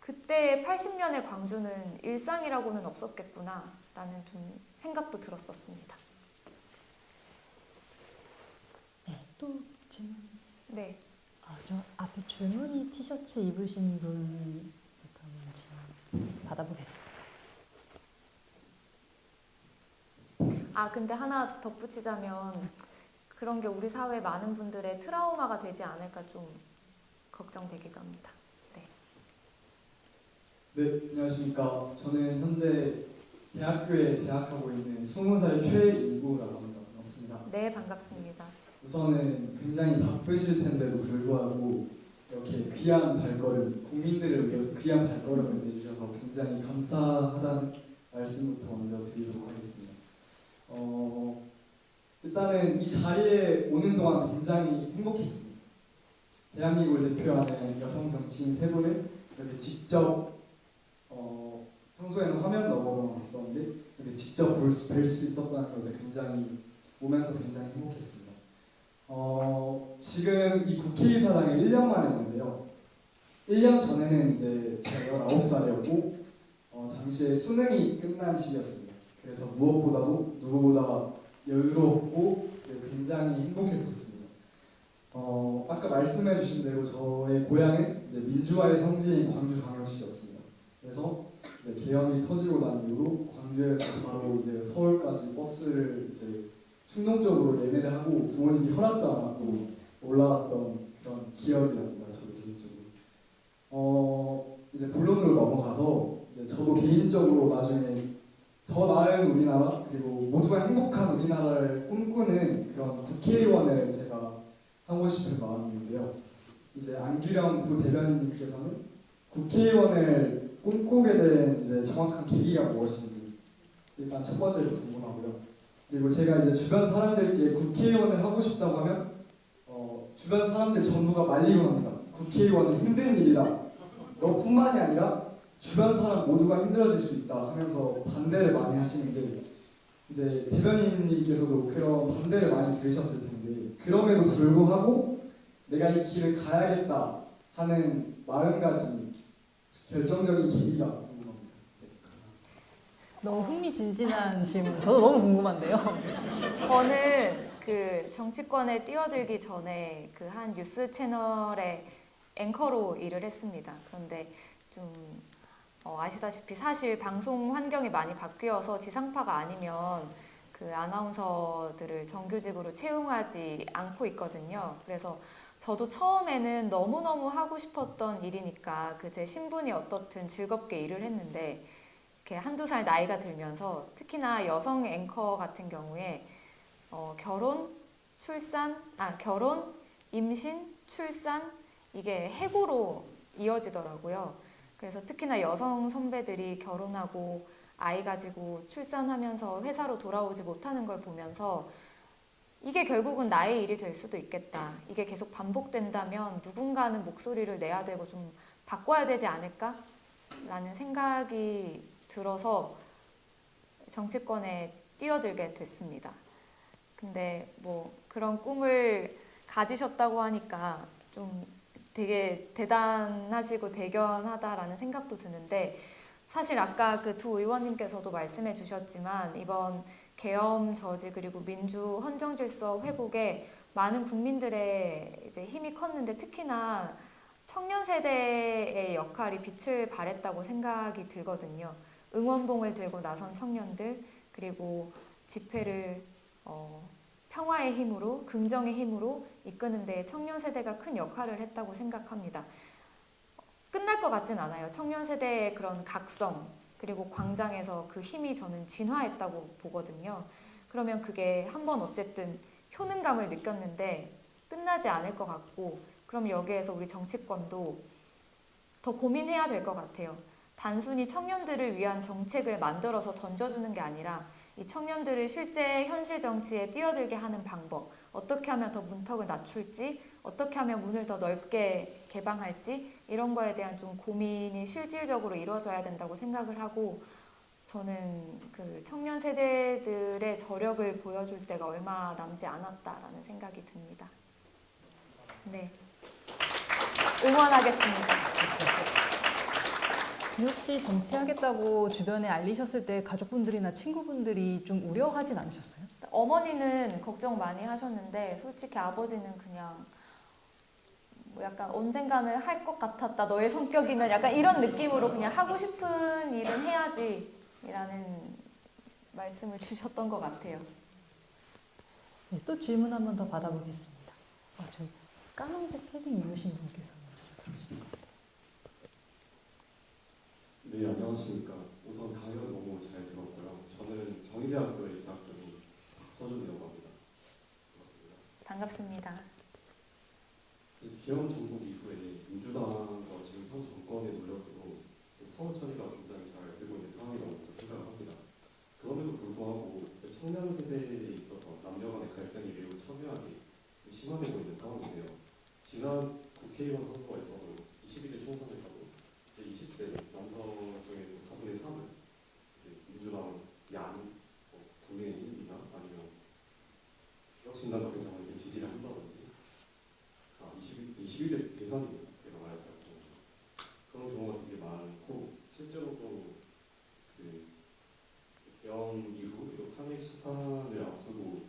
그때 80년의 광주는 일상이라고는 없었겠구나라는 좀 생각도 들었었습니다. 네, 또 질문. 네. 저 앞에 줄무늬 티셔츠 입으신 분부터 한번 질문 받아보겠습니다. 근데 하나 덧붙이자면 그런 게 우리 사회 많은 분들의 트라우마가 되지 않을까 좀 걱정되기도 합니다. 네, 안녕하십니까. 저는 현재 대학교에 재학하고 있는 20살 최인구라고 합니다. 반갑습니다. 네, 반갑습니다. 우선은 굉장히 바쁘실 텐데도 불구하고 이렇게 귀한 발걸음, 국민들을 위해서 귀한 발걸음을 내주셔서 굉장히 감사하다는 말씀부터 먼저 드리도록 하겠습니다. 일단은 이 자리에 오는 동안 굉장히 행복했습니다. 대한민국을 대표하는 여성 정치인 세 분을 이렇게 직접 평소에는 화면 너머로 왔었는데 이렇게 직접 뵐 수 있었다는 것에 굉장히 오면서 굉장히 행복했습니다. 지금 이 국회의사당에 1년 만에 왔는데요. 1년 전에는 이제 제가 19살이었고 당시에 수능이 끝난 시기였습니다. 그래서 무엇보다도 누구보다 여유롭고 그리고 굉장히 행복했었습니다. 아까 말씀해주신 대로 저의 고향은 이제 민주화의 성지인 광주광역시였습니다. 그래서 이제 계엄이 터지고 난 이후로 광주에서 바로 이제 서울까지 버스를 이제 충동적으로 예매를 하고 부모님이 허락도 안 하고 올라왔던 그런 기억이 납니다. 저도 개인적으로. 이제 본론으로 넘어가서 이제 저도 개인적으로 나중에 더 나은 우리나라 그리고 모두가 행복한 우리나라를 꿈꾸는 그런 국회의원을 제가 하고 싶은 마음인데요. 이제 안규령 부대변인님께서는 국회의원을 꿈꾸게 된 이제 정확한 계기가 무엇인지 일단 첫 번째로 궁금하고요. 그리고 제가 이제 주변 사람들께 국회의원을 하고 싶다고 하면 주변 사람들 전부가 말리곤 합니다. 국회의원은 힘든 일이다. 너뿐만이 아니라 주변 사람 모두가 힘들어질 수 있다 하면서 반대를 많이 하시는데 이제 대변인님께서도 그런 반대를 많이 들으셨을 텐데 그럼에도 불구하고 내가 이 길을 가야겠다 하는 마음가짐 결정적인 계기가 궁금합니다. 너무 흥미진진한 질문. 저도 너무 궁금한데요. 저는 그 정치권에 뛰어들기 전에 그 한 뉴스 채널의 앵커로 일을 했습니다. 그런데 좀 아시다시피 사실 방송 환경이 많이 바뀌어서 지상파가 아니면 그 아나운서들을 정규직으로 채용하지 않고 있거든요. 그래서 저도 처음에는 너무너무 하고 싶었던 일이니까 그 제 신분이 어떻든 즐겁게 일을 했는데 이렇게 한두 살 나이가 들면서 특히나 여성 앵커 같은 경우에 결혼, 임신, 출산 이게 해고로 이어지더라고요. 그래서 특히나 여성 선배들이 결혼하고 아이 가지고 출산하면서 회사로 돌아오지 못하는 걸 보면서 이게 결국은 나의 일이 될 수도 있겠다. 이게 계속 반복된다면 누군가는 목소리를 내야 되고 좀 바꿔야 되지 않을까? 라는 생각이 들어서 정치권에 뛰어들게 됐습니다. 근데 뭐 그런 꿈을 가지셨다고 하니까 좀 되게 대단하시고 대견하다라는 생각도 드는데 사실 아까 그 두 의원님께서도 말씀해 주셨지만 이번 계엄 저지 그리고 민주 헌정 질서 회복에 많은 국민들의 이제 힘이 컸는데 특히나 청년 세대의 역할이 빛을 발했다고 생각이 들거든요. 응원봉을 들고 나선 청년들 그리고 집회를 평화의 힘으로 긍정의 힘으로 이끄는 데 청년 세대가 큰 역할을 했다고 생각합니다. 끝날 것 같진 않아요. 청년 세대의 그런 각성 그리고 광장에서 그 힘이 저는 진화했다고 보거든요. 그러면 그게 한번 어쨌든 효능감을 느꼈는데 끝나지 않을 것 같고 그럼 여기에서 우리 정치권도 더 고민해야 될 것 같아요. 단순히 청년들을 위한 정책을 만들어서 던져주는 게 아니라 이 청년들을 실제 현실 정치에 뛰어들게 하는 방법, 어떻게 하면 더 문턱을 낮출지, 어떻게 하면 문을 더 넓게 개방할지 이런 거에 대한 좀 고민이 실질적으로 이루어져야 된다고 생각을 하고 저는 그 청년 세대들의 저력을 보여줄 때가 얼마 남지 않았다라는 생각이 듭니다. 네, 응원하겠습니다. 근데 혹시 정치하겠다고 주변에 알리셨을 때 가족분들이나 친구분들이 좀 우려하진 않으셨어요? 어머니는 걱정 많이 하셨는데 솔직히 아버지는 그냥 뭐 약간 언젠가는 할 것 같았다. 너의 성격이면 약간 이런 느낌으로 그냥 하고 싶은 일은 해야지 라는 말씀을 주셨던 것 같아요. 네, 또 질문 한 번 더 받아보겠습니다. 저희 까만색 패딩 입으신 분께서 먼저 들어주실까요? 네, 안녕하십니까. 우선 강의를 너무 잘 들었고요. 저는 경희대학교에 재학 중인 박서준이라고 합니다. 반갑습니다. 반갑습니다. 그래서 계엄 전국 이후에 민주당과 지금 현 정권의 노력으로 서울 처리가 굉장히 잘 되고 있는 상황이라고 생각을 합니다. 그럼에도 불구하고 청년 세대에 있어서 남녀 간의 갈등이 매우 첨예하게 심화되고 있는 상황인데요. 지난 국회의원 선거에서도 21대 총선에서도 이제 20대 남성 중에 4분의 3을 이제 민주당 국민의힘이나 아니면 혁신당 같은 경우는 이제 지지를 한다든지 21대 대선입니다. 제가 말하자면 그런 경우가 되게 많고 실제로도 그 계엄 이후 그리고 탄핵 심판을 앞두고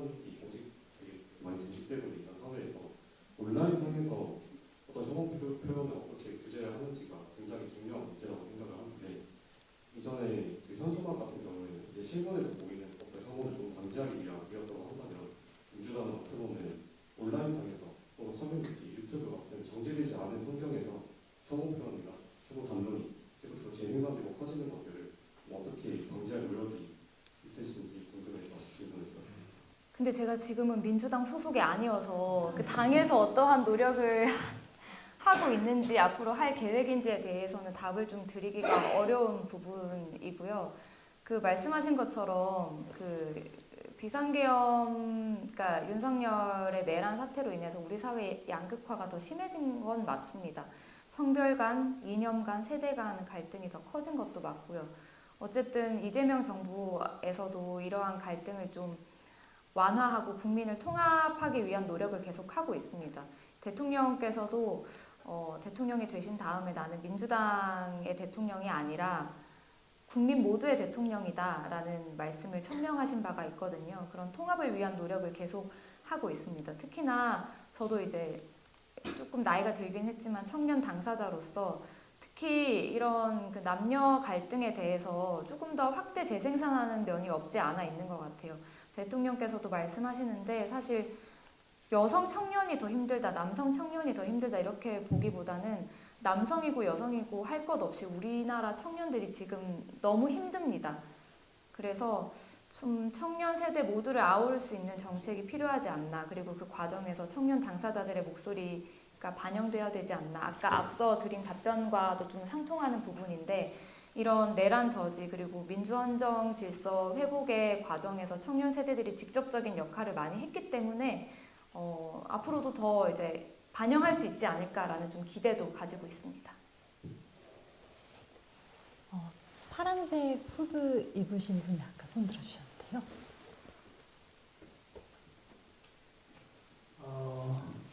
청년이 조직 되게 많이 증식되고 있던 사회에서 온라인 상에서 어떤 혐오 표현을 어떻게 규제를 하는지가 굉장히 중요한 문제라고 생각을 하는데 이전에 그 현수막 같은 경우에는 이제 신문에서 보이는 어떤 혐오를 좀 방지하기 위함이었다고 한다면 민주당은 앞으로는 온라인상에서 또는 커뮤니티, 유튜브 같은 정제되지 않은 환경에서 혐오 표현이나 혐오 담론이 계속해서 재생산되고 커지는 것을 어떻게 방지할 노력이 있으신지 궁금해서 질문을 드렸습니다. 근데 제가 지금은 민주당 소속이 아니어서 그 당에서 어떠한 노력을 하고 있는지 앞으로 할 계획인지에 대해서는 답을 좀 드리기가 어려운 부분이고요. 그 말씀하신 것처럼 그 비상계엄, 그러니까 윤석열의 내란 사태로 인해서 우리 사회의 양극화가 더 심해진 건 맞습니다. 성별 간, 이념 간, 세대 간 갈등이 더 커진 것도 맞고요. 어쨌든 이재명 정부에서도 이러한 갈등을 좀 완화하고 국민을 통합하기 위한 노력을 계속하고 있습니다. 대통령께서도 대통령이 되신 다음에 나는 민주당의 대통령이 아니라 국민 모두의 대통령이다라는 말씀을 천명하신 바가 있거든요. 그런 통합을 위한 노력을 계속 하고 있습니다. 특히나 저도 이제 조금 나이가 들긴 했지만 청년 당사자로서 특히 이런 그 남녀 갈등에 대해서 조금 더 확대 재생산하는 면이 없지 않아 있는 것 같아요. 대통령께서도 말씀하시는데 사실 여성 청년이 더 힘들다, 남성 청년이 더 힘들다 이렇게 보기보다는 남성이고 여성이고 할 것 없이 우리나라 청년들이 지금 너무 힘듭니다. 그래서 좀 청년 세대 모두를 아우를 수 있는 정책이 필요하지 않나. 그리고 그 과정에서 청년 당사자들의 목소리가 반영돼야 되지 않나. 아까 앞서 드린 답변과도 좀 상통하는 부분인데 이런 내란 저지 그리고 민주헌정 질서 회복의 과정에서 청년 세대들이 직접적인 역할을 많이 했기 때문에 앞으로도 더 이제 반영할 수 있지 않을까라는 좀 기대도 가지고 있습니다. 파란색 후드 입으신 분이 아까 손 들어주셨는데요.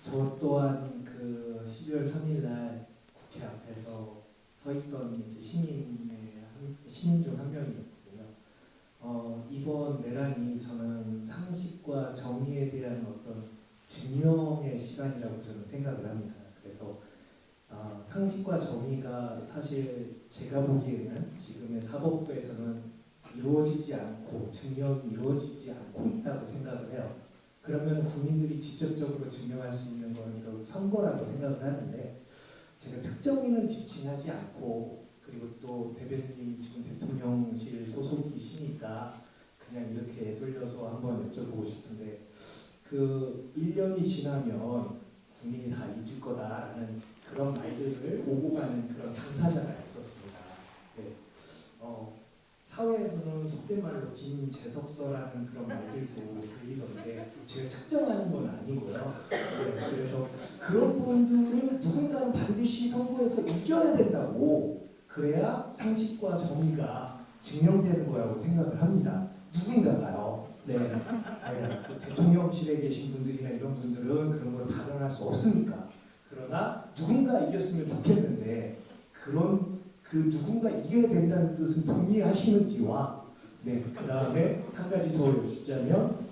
저 또한 그 12월 3일 날 국회 앞에서 서 있던 이제 시민 중 한 명이었거든요. 이번 내란이 저는 상식과 정의에 대한 어떤 증명의 시간이라고 저는 생각을 합니다. 그래서 상식과 정의가 사실 제가 보기에는 지금의 사법부에서는 이루어지지 않고 증명이 이루어지지 않고 있다고 생각을 해요. 그러면 국민들이 직접적으로 증명할 수 있는 건 결국 선거라고 생각을 하는데 제가 특정인은 지칭하지 않고 그리고 또 대변인님 지금 대통령실 소속이시니까 그냥 이렇게 돌려서 한번 여쭤보고 싶은데 그 1년이 지나면 국민이 다 잊을 거다라는 그런 말들을 오고 가는 그런 당사자가 있었습니다. 네. 사회에서는 속된 말로 김재석서라는 그런 말들도 들리던데 제가 특정하는 건 아니고요. 네. 그래서 그런 분들은 누군가는 반드시 선거에서 이겨야 된다고 그래야 상식과 정의가 증명되는 거라고 생각을 합니다. 누군가가요. 네. 대통령실에 계신 분들이나 이런 분들은 그런 걸 발언할 수 없으니까. 그러나 누군가 이겼으면 좋겠는데 그런 그 누군가 이겨야 된다는 뜻은 동의하시는지와 그 다음에 한 가지 더 여쭙자면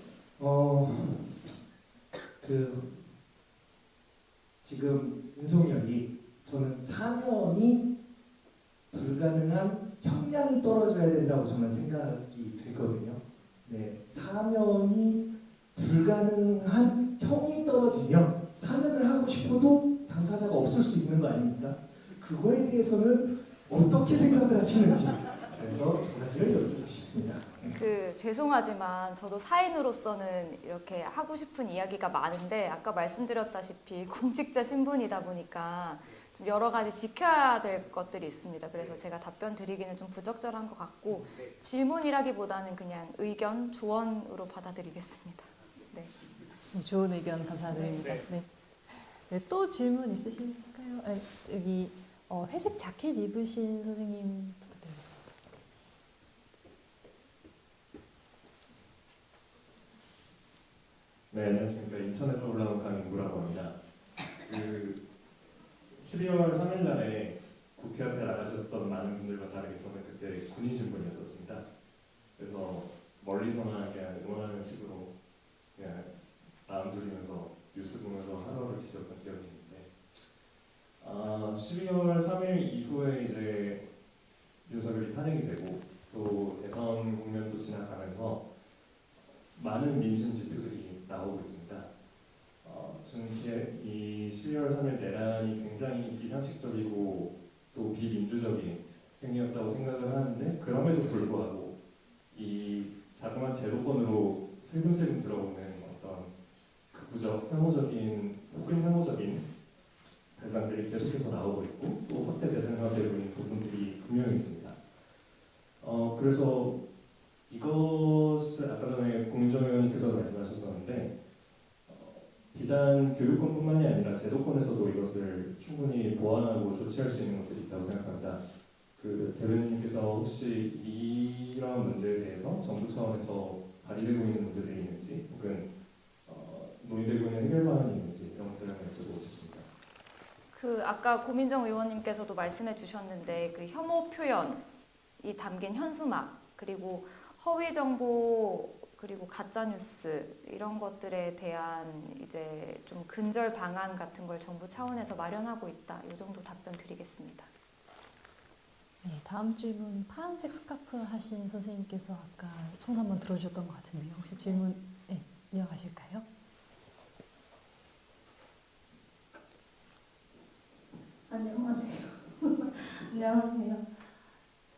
지금 윤석열이 저는 사면이 불가능한 형량이 떨어져야 된다고 저는 생각이 들거든요. 네, 사면이 불가능한 형이 떨어지면 사면을 하고 싶어도 당사자가 없을 수 있는 거 아닙니까? 그거에 대해서는 어떻게 생각을 하시는지 그래서 두 가지를 여쭙고 싶습니다. 죄송하지만 저도 사인으로서는 이렇게 하고 싶은 이야기가 많은데 아까 말씀드렸다시피 공직자 신분이다 보니까 좀 여러 가지 지켜야 될 것들이 있습니다. 그래서 제가 답변 드리기는 좀 부적절한 것 같고 질문이라기보다는 그냥 의견, 조언으로 받아들이겠습니다. 네. 좋은 의견 감사드립니다. 네. 네, 또 질문 있으실까요? 네, 여기 회색 자켓 입으신 선생님 부탁드리겠습니다. 네, 안녕하십니까. 인천에서 올라온 강인구라고 합니다. 12월 3일 날에 국회 앞에 나가셨던 많은 분들과 다르게 저는 그때 군인 신분이었었습니다. 그래서 멀리서나 그냥 응원하는 식으로 많은 민심 지표들이 나오고 있습니다. 저는 이 12월 3일 내란이 굉장히 비상식적이고 또 비민주적인 행위였다고 생각을 하는데 그럼에도 불구하고 이 자그마한 제도권으로 슬금슬금 들어오는 어떤 극우적, 혐오적인 혹은 혐오적인 발상들이 계속해서 나오고 있고 또 확대 재생화되고 있는 부분들이 분명히 있습니다. 그래서 이것을 아까 전에 공윤정 의원님께서도 말씀하셨었는데 비단 교육권뿐만이 아니라 제도권에서도 이것을 충분히 보완하고 조치할 수 있는 것들이 있다고 생각합니다. 그 대변인님께서 혹시 이러한 문제에 대해서 정부 차원에서 발의되고 있는 문제들이 있는지 혹은 논의되고 있는 해결 방안이 있는지 이런 것들을 한번 여쭤보고 싶습니다. 그 아까 고민정 의원님께서도 말씀해 주셨는데 그 혐오 표현이 담긴 현수막 그리고 허위 정보 그리고 가짜 뉴스 이런 것들에 대한 이제 좀 근절 방안 같은 걸 정부 차원에서 마련하고 있다. 이 정도 답변 드리겠습니다. 네, 다음 질문 파란색 스카프 하신 선생님께서 아까 손 한번 들어주셨던 것 같은데요. 혹시 질문 이어가실까요? 안녕하세요. 안녕하세요.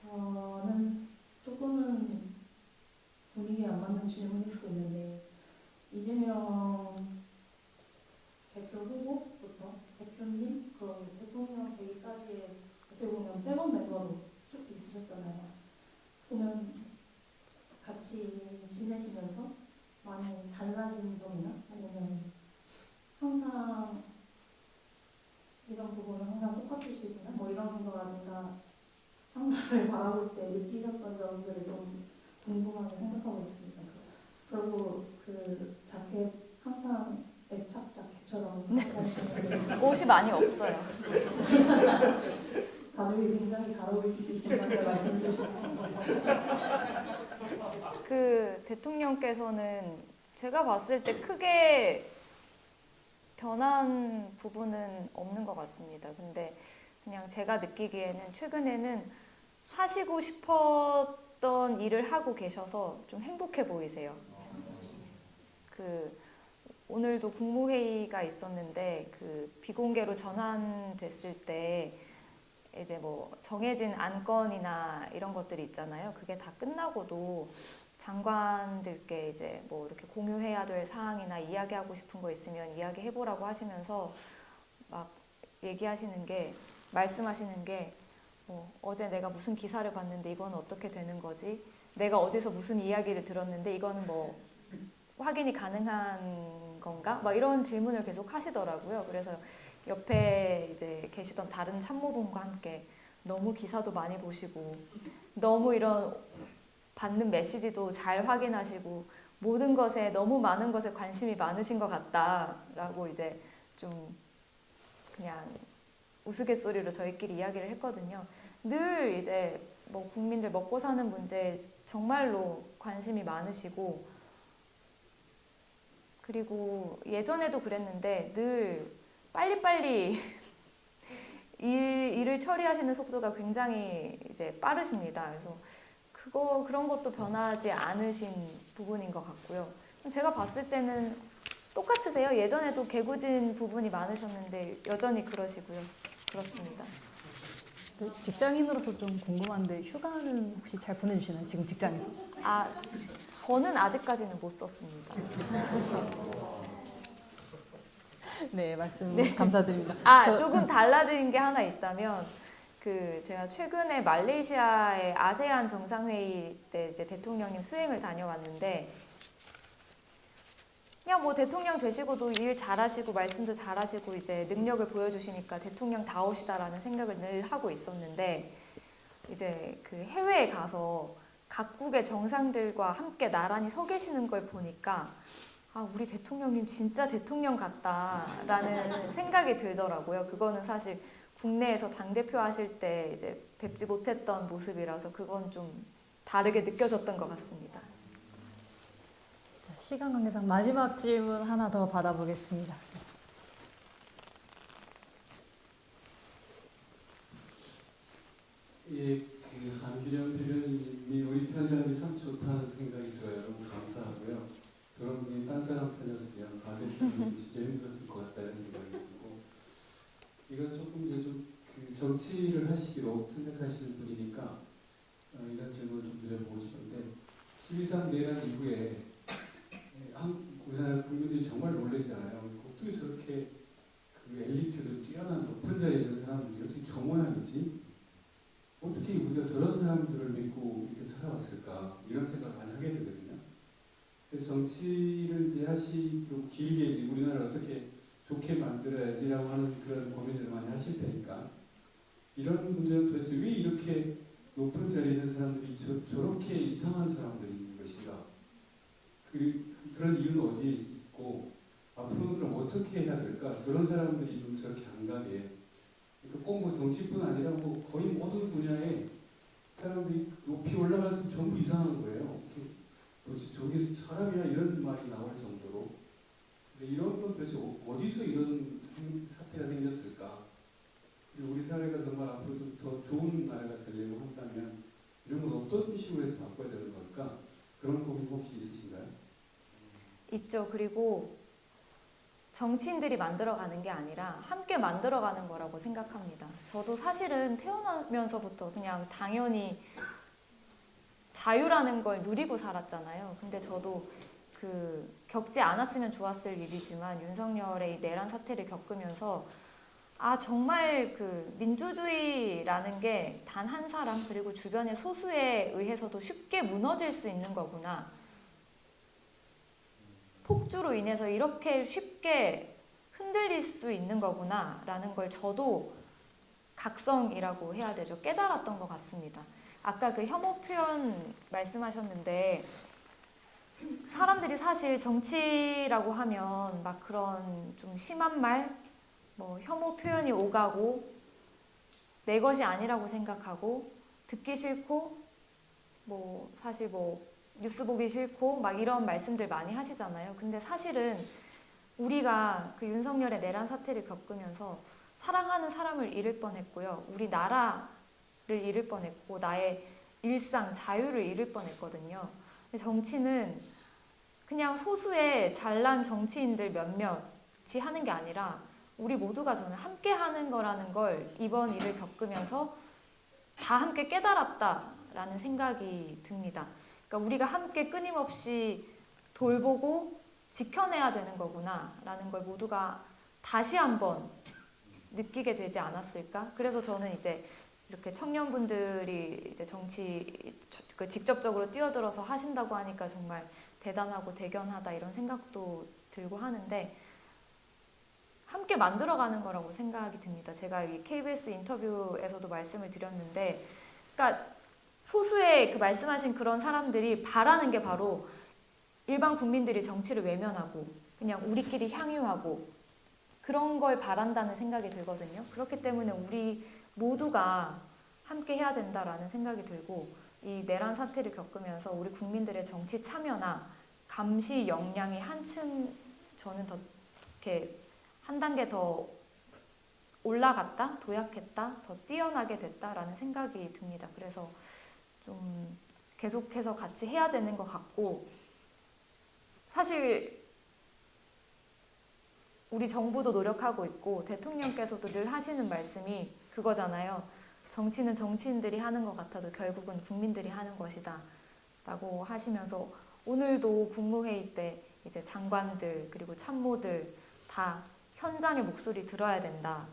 저는 조금은 분위기에 안 맞는 질문일 수도 있는데 이재명 대표 후보부터 대표님 그런 대통령 되기까지의 어떻게 보면 백업 멤버로 쭉 있으셨잖아요. 그러면 같이 지내시면서 많이 달라진 점이나 아니면 항상 이런 부분은 항상 똑같으시구나 뭐 이런 거라든가 상사를 바라볼 때 느끼셨던 점들을 좀 궁금하게 생각하고 있습니다. 그리고 그 자켓 항상 애착 자켓처럼 하시는 옷이 많이 없어요. 다들 굉장히 잘 어울리시는 말씀해 주셨습니다. 그 대통령께서는 제가 봤을 때 크게 변한 부분은 없는 것 같습니다. 근데 그냥 제가 느끼기에는 최근에는 하시고 싶었던 일을 하고 계셔서 좀 행복해 보이세요. 그 오늘도 국무회의가 있었는데 그 비공개로 전환됐을 때 이제 뭐 정해진 안건이나 이런 것들이 있잖아요. 그게 다 끝나고도 장관들께 이제 뭐 이렇게 공유해야 될 사항이나 이야기하고 싶은 거 있으면 이야기해보라고 하시면서 막 얘기하시는 게 말씀하시는 게 어제 내가 무슨 기사를 봤는데 이건 어떻게 되는 거지? 내가 어디서 무슨 이야기를 들었는데 이거는 뭐 확인이 가능한 건가? 막 이런 질문을 계속 하시더라고요. 그래서 옆에 이제 계시던 다른 참모분과 함께 너무 기사도 많이 보시고 너무 이런 받는 메시지도 잘 확인하시고 모든 것에 너무 많은 것에 관심이 많으신 것 같다라고 이제 좀 그냥 우스갯소리로 저희끼리 이야기를 했거든요. 늘 이제 뭐 국민들 먹고 사는 문제에 정말로 관심이 많으시고 그리고 예전에도 그랬는데 늘 빨리빨리 일을 처리하시는 속도가 굉장히 이제 빠르십니다. 그래서 그런 것도 변하지 않으신 부분인 것 같고요. 제가 봤을 때는 똑같으세요. 예전에도 개구진 부분이 많으셨는데 여전히 그러시고요. 그렇습니다. 직장인으로서 좀 궁금한데 휴가는 혹시 잘 보내주시나요? 지금 직장에서? 저는 아직까지는 못 썼습니다. 네, 말씀 감사드립니다. 조금 달라진 게 하나 있다면 제가 최근에 말레이시아의 아세안 정상회의 때 이제 대통령님 수행을 다녀왔는데 그냥 뭐 대통령 되시고도 일 잘하시고 말씀도 잘하시고 이제 능력을 보여주시니까 대통령다우시다라는 생각을 늘 하고 있었는데 이제 그 해외에 가서 각국의 정상들과 함께 나란히 서 계시는 걸 보니까 우리 대통령님 진짜 대통령 같다라는 생각이 들더라고요. 그거는 사실 국내에서 당대표 하실 때 이제 뵙지 못했던 모습이라서 그건 좀 다르게 느껴졌던 것 같습니다. 자, 시간 관계상 마지막 질문 하나 더 받아보겠습니다. 예, 그 한기령 대변인이 우리 편이라는 게 참 좋다는 생각이 들어요. 너무 감사하고요. 저런 사람 편이었으면 가게에서 진짜 힘들었을 것 같다는 생각이 들고 이건 조금 이제 좀그 정치를 하시기로 선택하시는 분이니까 이런 질문을 좀 드려보고 싶은데 12.3 내란 이후에 우리나라 국민들이 정말 놀랬잖아요. 어떻게 저렇게 그 엘리트들 뛰어난 높은 자리에 있는 사람들이 어떻게 저 모양이지? 어떻게 우리가 저런 사람들을 믿고 이렇게 살아왔을까? 이런 생각을 많이 하게 되거든요. 그래서 정치를 이제 하시고 길게 이제 우리나라를 어떻게 좋게 만들어야지라고 하는 그런 고민들을 많이 하실 테니까 이런 문제는 도대체 왜 이렇게 높은 자리에 있는 사람들이 저렇게 이상한 사람들인 것인가? 그런 이유는 어디에 있고 앞으로는 그럼 어떻게 해야 될까? 저런 사람들이 좀 저렇게 안 가게. 그러니까 꼭 뭐 정치뿐 아니라 뭐 거의 모든 분야에 사람들이 높이 올라갈수록 전부 이상한 거예요. 도대체 저게 사람이야 이런 말이 나올 정도로. 근데 이런 건 도대체 어디서 이런 사태가 생겼을까? 그리고 우리 사회가 정말 앞으로 좀 더 좋은 나라가 되려고 한다면 이런 건 어떤 식으로 해서 바꿔야 되는 걸까? 그런 고민 혹시 있으신가요? 있죠. 그리고 정치인들이 만들어가는 게 아니라 함께 만들어가는 거라고 생각합니다. 저도 사실은 태어나면서부터 그냥 당연히 자유라는 걸 누리고 살았잖아요. 근데 저도 그 겪지 않았으면 좋았을 일이지만 윤석열의 이 내란 사태를 겪으면서 정말 그 민주주의라는 게 단 한 사람 그리고 주변의 소수에 의해서도 쉽게 무너질 수 있는 거구나. 폭주로 인해서 이렇게 쉽게 흔들릴 수 있는 거구나 라는 걸 저도 각성이라고 해야 되죠. 깨달았던 것 같습니다. 아까 그 혐오 표현 말씀하셨는데 사람들이 사실 정치라고 하면 막 그런 좀 심한 말, 뭐 혐오 표현이 오가고 내 것이 아니라고 생각하고 듣기 싫고 뭐 사실 뭐 뉴스 보기 싫고 막 이런 말씀들 많이 하시잖아요. 근데 사실은 우리가 그 윤석열의 내란 사태를 겪으면서 사랑하는 사람을 잃을 뻔했고요. 우리 나라를 잃을 뻔했고 나의 일상, 자유를 잃을 뻔했거든요. 근데 정치는 그냥 소수의 잘난 정치인들 몇몇이 하는 게 아니라 우리 모두가 저는 함께 하는 거라는 걸 이번 일을 겪으면서 다 함께 깨달았다라는 생각이 듭니다. 그러니까 우리가 함께 끊임없이 돌보고 지켜내야 되는 거구나라는 걸 모두가 다시 한번 느끼게 되지 않았을까? 그래서 저는 이제 이렇게 청년분들이 이제 정치 직접적으로 뛰어들어서 하신다고 하니까 정말 대단하고 대견하다 이런 생각도 들고 하는데 함께 만들어가는 거라고 생각이 듭니다. 제가 이 KBS 인터뷰에서도 말씀을 드렸는데, 그러니까 소수의 그 말씀하신 그런 사람들이 바라는 게 바로 일반 국민들이 정치를 외면하고 그냥 우리끼리 향유하고 그런 걸 바란다는 생각이 들거든요. 그렇기 때문에 우리 모두가 함께 해야 된다라는 생각이 들고 이 내란 사태를 겪으면서 우리 국민들의 정치 참여나 감시 역량이 한층 저는 더 이렇게 한 단계 더 올라갔다, 도약했다, 더 뛰어나게 됐다라는 생각이 듭니다. 그래서 좀 계속해서 같이 해야 되는 것 같고 사실 우리 정부도 노력하고 있고 대통령께서도 늘 하시는 말씀이 그거잖아요. 정치는 정치인들이 하는 것 같아도 결국은 국민들이 하는 것이다 라고 하시면서 오늘도 국무회의 때 이제 장관들 그리고 참모들 다 현장의 목소리 들어야 된다.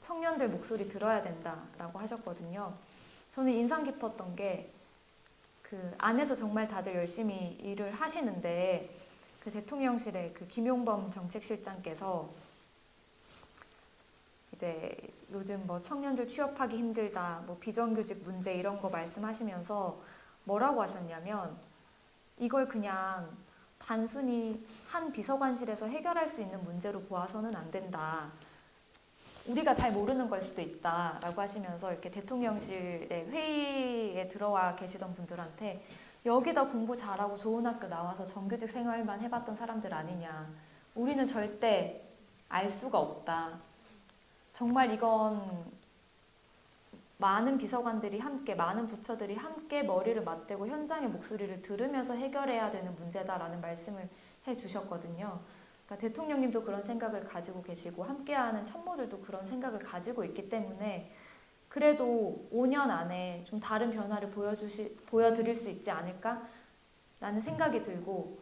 청년들 목소리 들어야 된다라고 하셨거든요. 저는 인상 깊었던 게 그 안에서 정말 다들 열심히 일을 하시는데 그 대통령실에 그 김용범 정책실장께서 이제 요즘 뭐 청년들 취업하기 힘들다, 뭐 비정규직 문제 이런 거 말씀하시면서 뭐라고 하셨냐면 이걸 그냥 단순히 한 비서관실에서 해결할 수 있는 문제로 보아서는 안 된다. 우리가 잘 모르는 걸 수도 있다라고 하시면서 이렇게 대통령실의 회의에 들어와 계시던 분들한테 여기다 공부 잘하고 좋은 학교 나와서 정규직 생활만 해봤던 사람들 아니냐. 우리는 절대 알 수가 없다. 정말 이건 많은 비서관들이 함께, 많은 부처들이 함께 머리를 맞대고 현장의 목소리를 들으면서 해결해야 되는 문제다라는 말씀을 주셨거든요. 그러니까 대통령님도 그런 생각을 가지고 계시고 함께하는 참모들도 그런 생각을 가지고 있기 때문에 그래도 5년 안에 좀 다른 변화를 보여드릴 수 있지 않을까라는 생각이 들고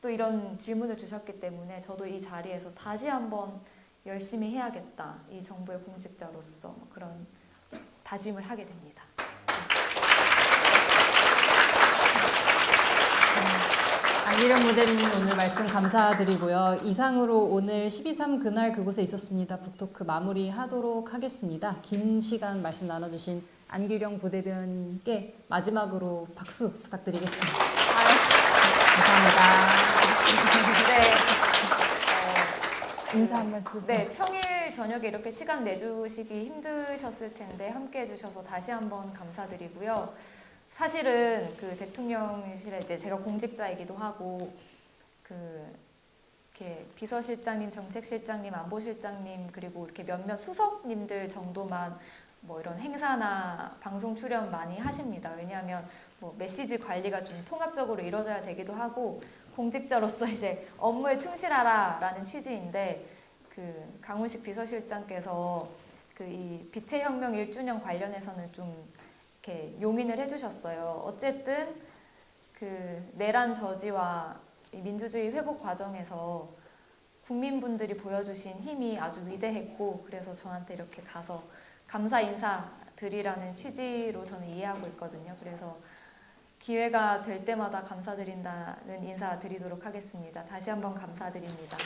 또 이런 질문을 주셨기 때문에 저도 이 자리에서 다시 한번 열심히 해야겠다. 이 정부의 공직자로서 그런 다짐을 하게 됩니다. 안기령 모델님 오늘 말씀 감사드리고요. 이상으로 오늘 12.3 그날 그곳에 있었습니다. 북토크 마무리하도록 하겠습니다. 긴 시간 말씀 나눠주신 안기령 부대변인께 마지막으로 박수 부탁드리겠습니다. 감사합니다. 네. 인사 한 말씀. 네, 평일 저녁에 이렇게 시간 내주시기 힘드셨을 텐데 함께 해주셔서 다시 한번 감사드리고요. 사실은 그 대통령실에 이제 제가 공직자이기도 하고 이렇게 비서실장님, 정책실장님, 안보실장님 그리고 이렇게 몇몇 수석님들 정도만 뭐 이런 행사나 방송 출연 많이 하십니다. 왜냐하면 뭐 메시지 관리가 좀 통합적으로 이루어져야 되기도 하고 공직자로서 이제 업무에 충실하라라는 취지인데 그 강훈식 비서실장께서 그 이 빛의 혁명 1주년 관련해서는 좀 이렇게 용인을 해주셨어요. 어쨌든 그 내란 저지와 이 민주주의 회복 과정에서 국민분들이 보여주신 힘이 아주 위대했고 그래서 저한테 이렇게 가서 감사 인사 드리라는 취지로 저는 이해하고 있거든요. 그래서 기회가 될 때마다 감사드린다는 인사 드리도록 하겠습니다. 다시 한번 감사드립니다.